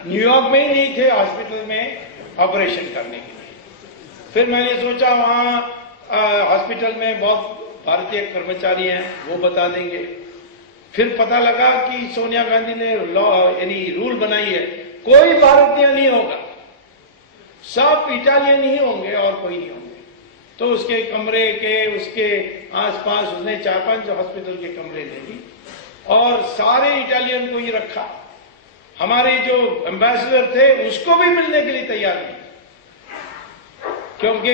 न्यूयॉर्क में ही नहीं थे हॉस्पिटल में ऑपरेशन करने के लिए। फिर मैंने सोचा वहां हॉस्पिटल में बहुत भारतीय कर्मचारी हैं, वो बता देंगे। फिर पता लगा कि सोनिया गांधी ने लॉ यानी रूल बनाई है, कोई भारतीय नहीं होगा, सब इटालियन ही होंगे और कोई नहीं होंगे। तो उसके कमरे के उसके आसपास उसने 4-5 हॉस्पिटल के कमरे ले ली और सारे इटालियन को ही रखा। हमारे जो एम्बेसडर थे उसको भी मिलने के लिए तैयार नहीं, क्योंकि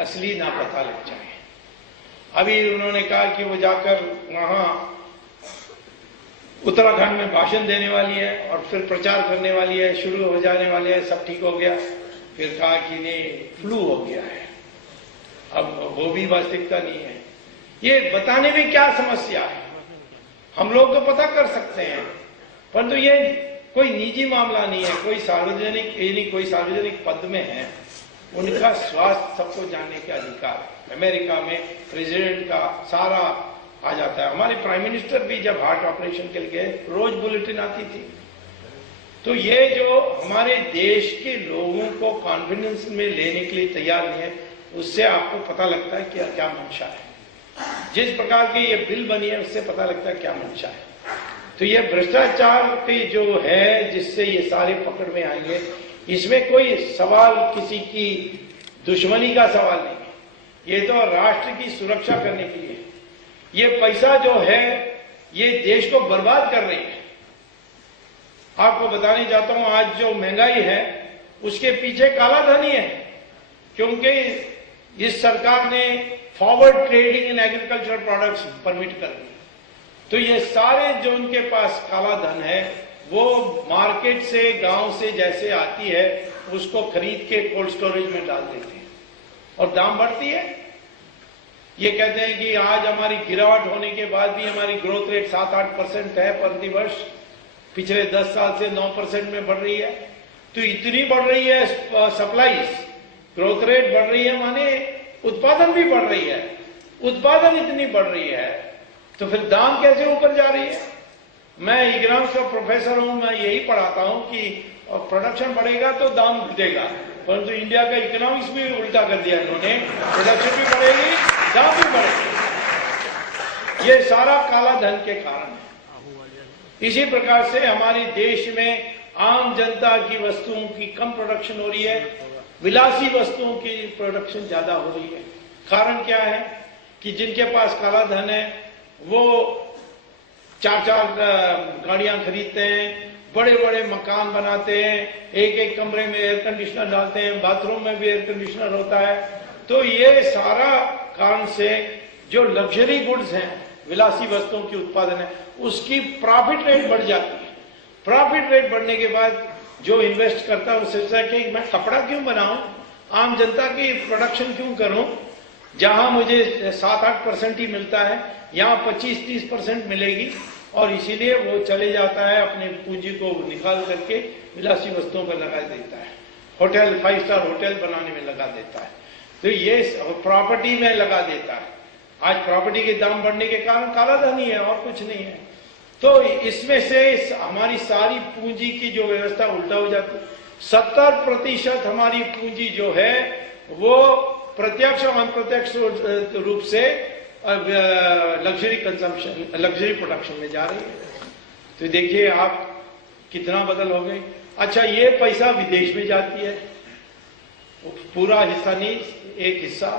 असली ना पता लग जाए। अभी उन्होंने कहा कि वो जाकर वहां उत्तराखंड में भाषण देने वाली है और फिर प्रचार करने वाली है, शुरू हो जाने वाले हैं, सब ठीक हो गया। फिर कहा कि नहीं, फ्लू हो गया है। अब वो भी वास्तविकता नहीं है। ये बताने में क्या समस्या है, हम लोग तो पता कर सकते हैं, परंतु ये कोई निजी मामला नहीं है, कोई सार्वजनिक पद में है, उनका स्वास्थ्य सबको जानने का अधिकार है। अमेरिका में प्रेसिडेंट का सारा आ जाता है। हमारे प्राइम मिनिस्टर भी जब हार्ट ऑपरेशन के लिए गए, रोज बुलेटिन आती थी। तो ये जो हमारे देश के लोगों को कॉन्फिडेंस में लेने के लिए तैयार नहीं है, उससे आपको पता लगता है कि क्या मंशा है। जिस प्रकार की ये बिल बनी है उससे पता लगता है क्या मंशा है। तो ये भ्रष्टाचार की जो है जिससे ये सारे पकड़ में आएंगे, इसमें कोई सवाल किसी की दुश्मनी का सवाल नहीं है, ये तो राष्ट्र की सुरक्षा करने के लिए। ये पैसा जो है ये देश को बर्बाद कर रही है। आपको बताने चाहता हूं, आज जो महंगाई है उसके पीछे काला धन ही है, क्योंकि इस सरकार ने forward trading in agriculture products permit कर दी। तो ये सारे जो उनके पास काला धन है वो मार्केट से, गांव से जैसे आती है उसको खरीद के कोल्ड स्टोरेज में डाल देते हैं और दाम बढ़ती है। ये कहते हैं कि आज हमारी गिरावट होने के बाद भी हमारी ग्रोथ रेट 7-8% है प्रति वर्ष, पिछले 10 साल से 9% में बढ़ रही है। तो इतनी बढ़ रही है सप्लाईज, ग्रोथ रेट बढ़ रही है, माने उत्पादन भी बढ़ रही है। उत्पादन इतनी बढ़ रही है तो फिर दाम कैसे ऊपर जा रही है। मैं इकोनॉमिक्स का प्रोफेसर हूं, मैं यही पढ़ाता हूं कि प्रोडक्शन बढ़ेगा तो दाम घटेगा, परंतु इंडिया का इकोनॉमिक्स भी उल्टा कर दिया इन्होंने, प्रोडक्शन भी बढ़ेगी, दाम भी बढ़ेगी। ये सारा काला धन के कारण है। इसी प्रकार से हमारे देश में आम जनता की वस्तुओं की कम प्रोडक्शन हो रही है, विलासी वस्तुओं की प्रोडक्शन ज्यादा हो रही है। कारण क्या है कि जिनके पास काला धन है वो 4-4 गाड़ियां खरीदते हैं, बड़े बड़े मकान बनाते हैं, एक कमरे में एयर कंडीशनर डालते हैं, बाथरूम में भी एयर कंडीशनर होता है। तो ये सारा कारण से जो लग्जरी गुड्स हैं, विलासी वस्तुओं की उत्पादन है, उसकी प्रॉफिट रेट बढ़ जाती है। प्रॉफिट रेट बढ़ने के बाद जो इन्वेस्ट करता है वो सोचता है कि मैं कपड़ा क्यों बनाऊं, आम जनता की प्रोडक्शन क्यों करूं, जहां मुझे 7-8% ही मिलता है, यहां 25-30% मिलेगी, और इसीलिए वो चले जाता है, अपने पूंजी को निकाल करके विलासी वस्तुओं पर लगा देता है, होटल 5 स्टार होटल बनाने में लगा देता है, तो ये प्रॉपर्टी में लगा देता है। आज प्रॉपर्टी के दाम बढ़ने के कारण काला धन ही है और कुछ नहीं है। तो इसमें से हमारी सारी पूंजी की जो व्यवस्था उल्टा हो जाती है। 70% हमारी पूंजी जो है वो प्रत्यक्ष और अप्रत्यक्ष रूप से लग्जरी कंजम्पशन, लग्जरी प्रोडक्शन में जा रही है। तो देखिए आप कितना बदल हो गई। अच्छा, ये पैसा विदेश में जाती है, पूरा हिस्सा नहीं, एक हिस्सा,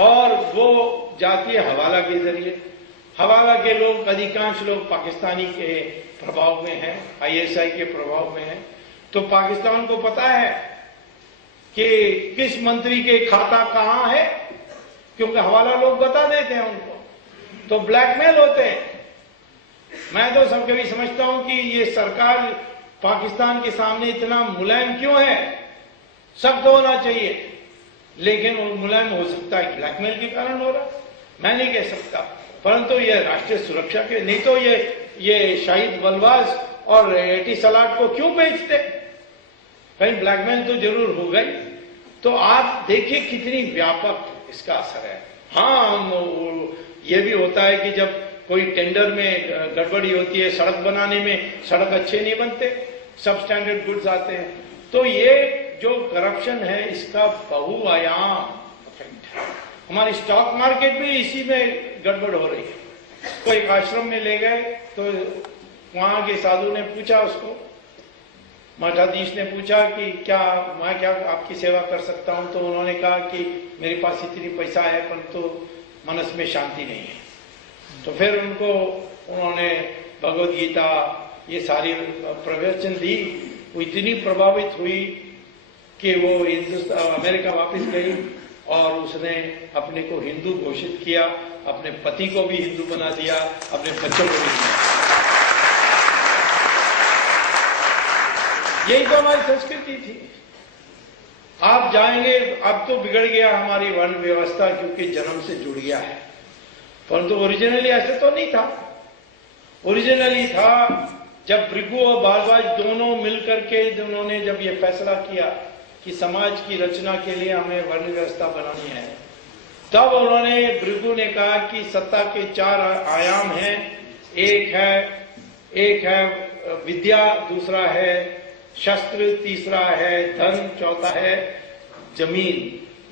और वो जाती है हवाला के जरिए। हवाला के लोग, अधिकांश लोग पाकिस्तानी के प्रभाव में हैं, ISI के प्रभाव में हैं। तो पाकिस्तान को पता है कि किस मंत्री के खाता कहां है, क्योंकि हवाला लोग बता देते हैं उनको, तो ब्लैकमेल होते हैं। मैं तो सब कभी समझता हूं कि ये सरकार पाकिस्तान के सामने इतना मुलायम क्यों है, सख्त होना चाहिए, लेकिन वो मुलायम हो सकता है ब्लैकमेल के कारण हो रहा, मैं नहीं कह सकता, परंतु ये राष्ट्रीय सुरक्षा के, नहीं तो ये शाहिद बलवाज और एटिसलाट को क्यों बेचते, कहीं ब्लैकमेल तो जरूर हो गई। तो आप देखिए कितनी व्यापक इसका असर है। हाँ, ये भी होता है कि जब कोई टेंडर में गड़बड़ी होती है, सड़क बनाने में सड़क अच्छे नहीं बनते, सब स्टैंडर्ड गुड्स आते हैं। तो ये जो करप्शन है इसका बहुआयाम इफेक्ट है। हमारी स्टॉक मार्केट भी इसी में गड़बड़ हो रही है। तो एक आश्रम में ले गए तो वहां के साधु ने पूछा उसको, मठाधीश ने पूछा कि मैं क्या आपकी सेवा कर सकता हूं। तो उन्होंने कहा कि मेरे पास इतनी पैसा है परंतु मनस में शांति नहीं है। तो फिर उन्होंने भगवद गीता ये सारी प्रवचन दी। वो इतनी प्रभावित हुई कि वो अमेरिका वापस गई और उसने अपने को हिंदू घोषित किया, अपने पति को भी हिंदू बना दिया, अपने बच्चों को भी बना दिया। यही तो हमारी संस्कृति थी। आप जाएंगे, अब तो बिगड़ गया हमारी वर्ण व्यवस्था क्योंकि जन्म से जुड़ गया है, परंतु ओरिजिनली ऐसे तो नहीं था। ओरिजिनली था जब भृगु और भारद्वाज दोनों मिलकर के उन्होंने जब ये फैसला किया कि समाज की रचना के लिए हमें वर्ण व्यवस्था बनानी है, तब उन्होंने भृगु ने कहा कि सत्ता के 4 आयाम हैं। एक है विद्या, दूसरा है शस्त्र, तीसरा है धन, चौथा है जमीन।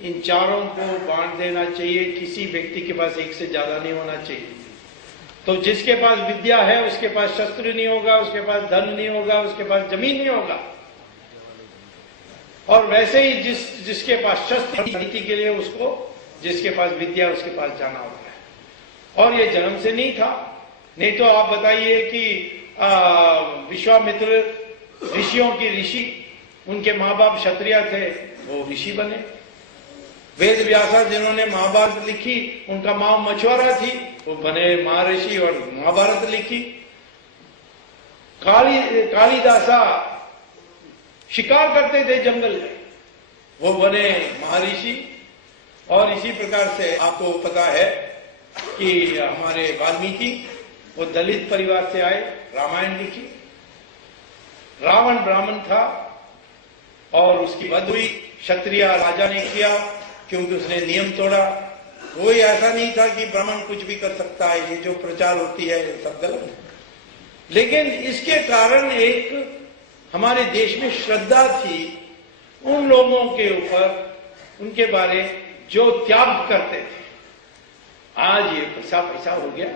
इन चारों को बांट देना चाहिए, किसी व्यक्ति के पास एक से ज्यादा नहीं होना चाहिए। तो जिसके पास विद्या है उसके पास शस्त्र नहीं होगा, उसके पास धन नहीं होगा, उसके पास जमीन नहीं होगा। और वैसे ही जिसके पास शस्त्र नीति के लिए उसको, जिसके पास विद्या उसके पास जाना होता है। और ये जन्म से नहीं था। नहीं तो आप बताइए कि विश्वामित्र ऋषियों की ऋषि, उनके माँ बाप क्षत्रिय थे, वो ऋषि बने। वेद व्यासा जिन्होंने महाभारत लिखी, उनका माँ मछुआरा थी, वो बने महर्षि और महाभारत लिखी। कालिदासा शिकार करते थे जंगल में, वो बने महर्षि। और इसी प्रकार से आपको पता है कि हमारे वाल्मीकि, वो दलित परिवार से आए, रामायण लिखी। रावण ब्राह्मण था और उसकी वध हुई, क्षत्रिय राजा ने किया क्योंकि उसने नियम तोड़ा। कोई ऐसा नहीं था कि ब्राह्मण कुछ भी कर सकता है, ये जो प्रचार होती है ये सब गलत है। लेकिन इसके कारण एक हमारे देश में श्रद्धा थी उन लोगों के ऊपर, उनके बारे जो त्याग करते थे। आज ये पैसा हो गया।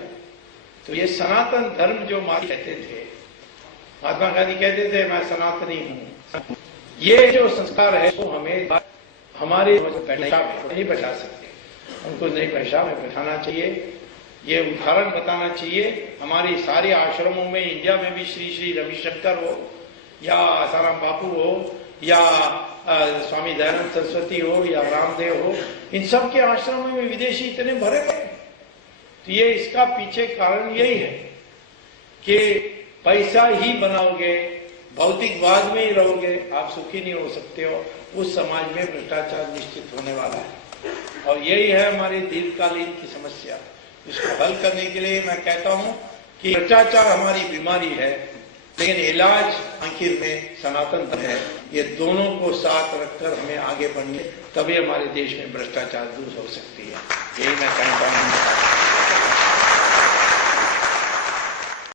तो ये सनातन धर्म जो मारी कहते थे, महात्मा गांधी कहते थे मैं सनातनी हूं। ये जो संस्कार है वो हमें हमारे पेशा में नहीं बैठा सकते, उनको नई पेशा में बैठाना चाहिए। ये उदाहरण बताना चाहिए। हमारी सारे आश्रमों में, इंडिया में भी श्री रविशंकर हो या आसाराम बापू हो या स्वामी दयानंद सरस्वती हो या रामदेव हो, इन सब के आश्रमों में विदेशी इतने भरे पड़े। तो ये इसका पीछे कारण यही है कि पैसा ही बनाओगे, भौतिकवाद में ही रहोगे, आप सुखी नहीं हो सकते हो। उस समाज में भ्रष्टाचार निश्चित होने वाला है और यही है हमारी दीर्घकालीन की समस्या। इसको हल करने के लिए मैं कहता हूं कि भ्रष्टाचार हमारी बीमारी है, लेकिन इलाज आखिर में सनातन है। ये दोनों को साथ रखकर हमें आगे बढ़ने, तभी हमारे देश में भ्रष्टाचार दूर हो सकती है। यही मैं कहता हूं।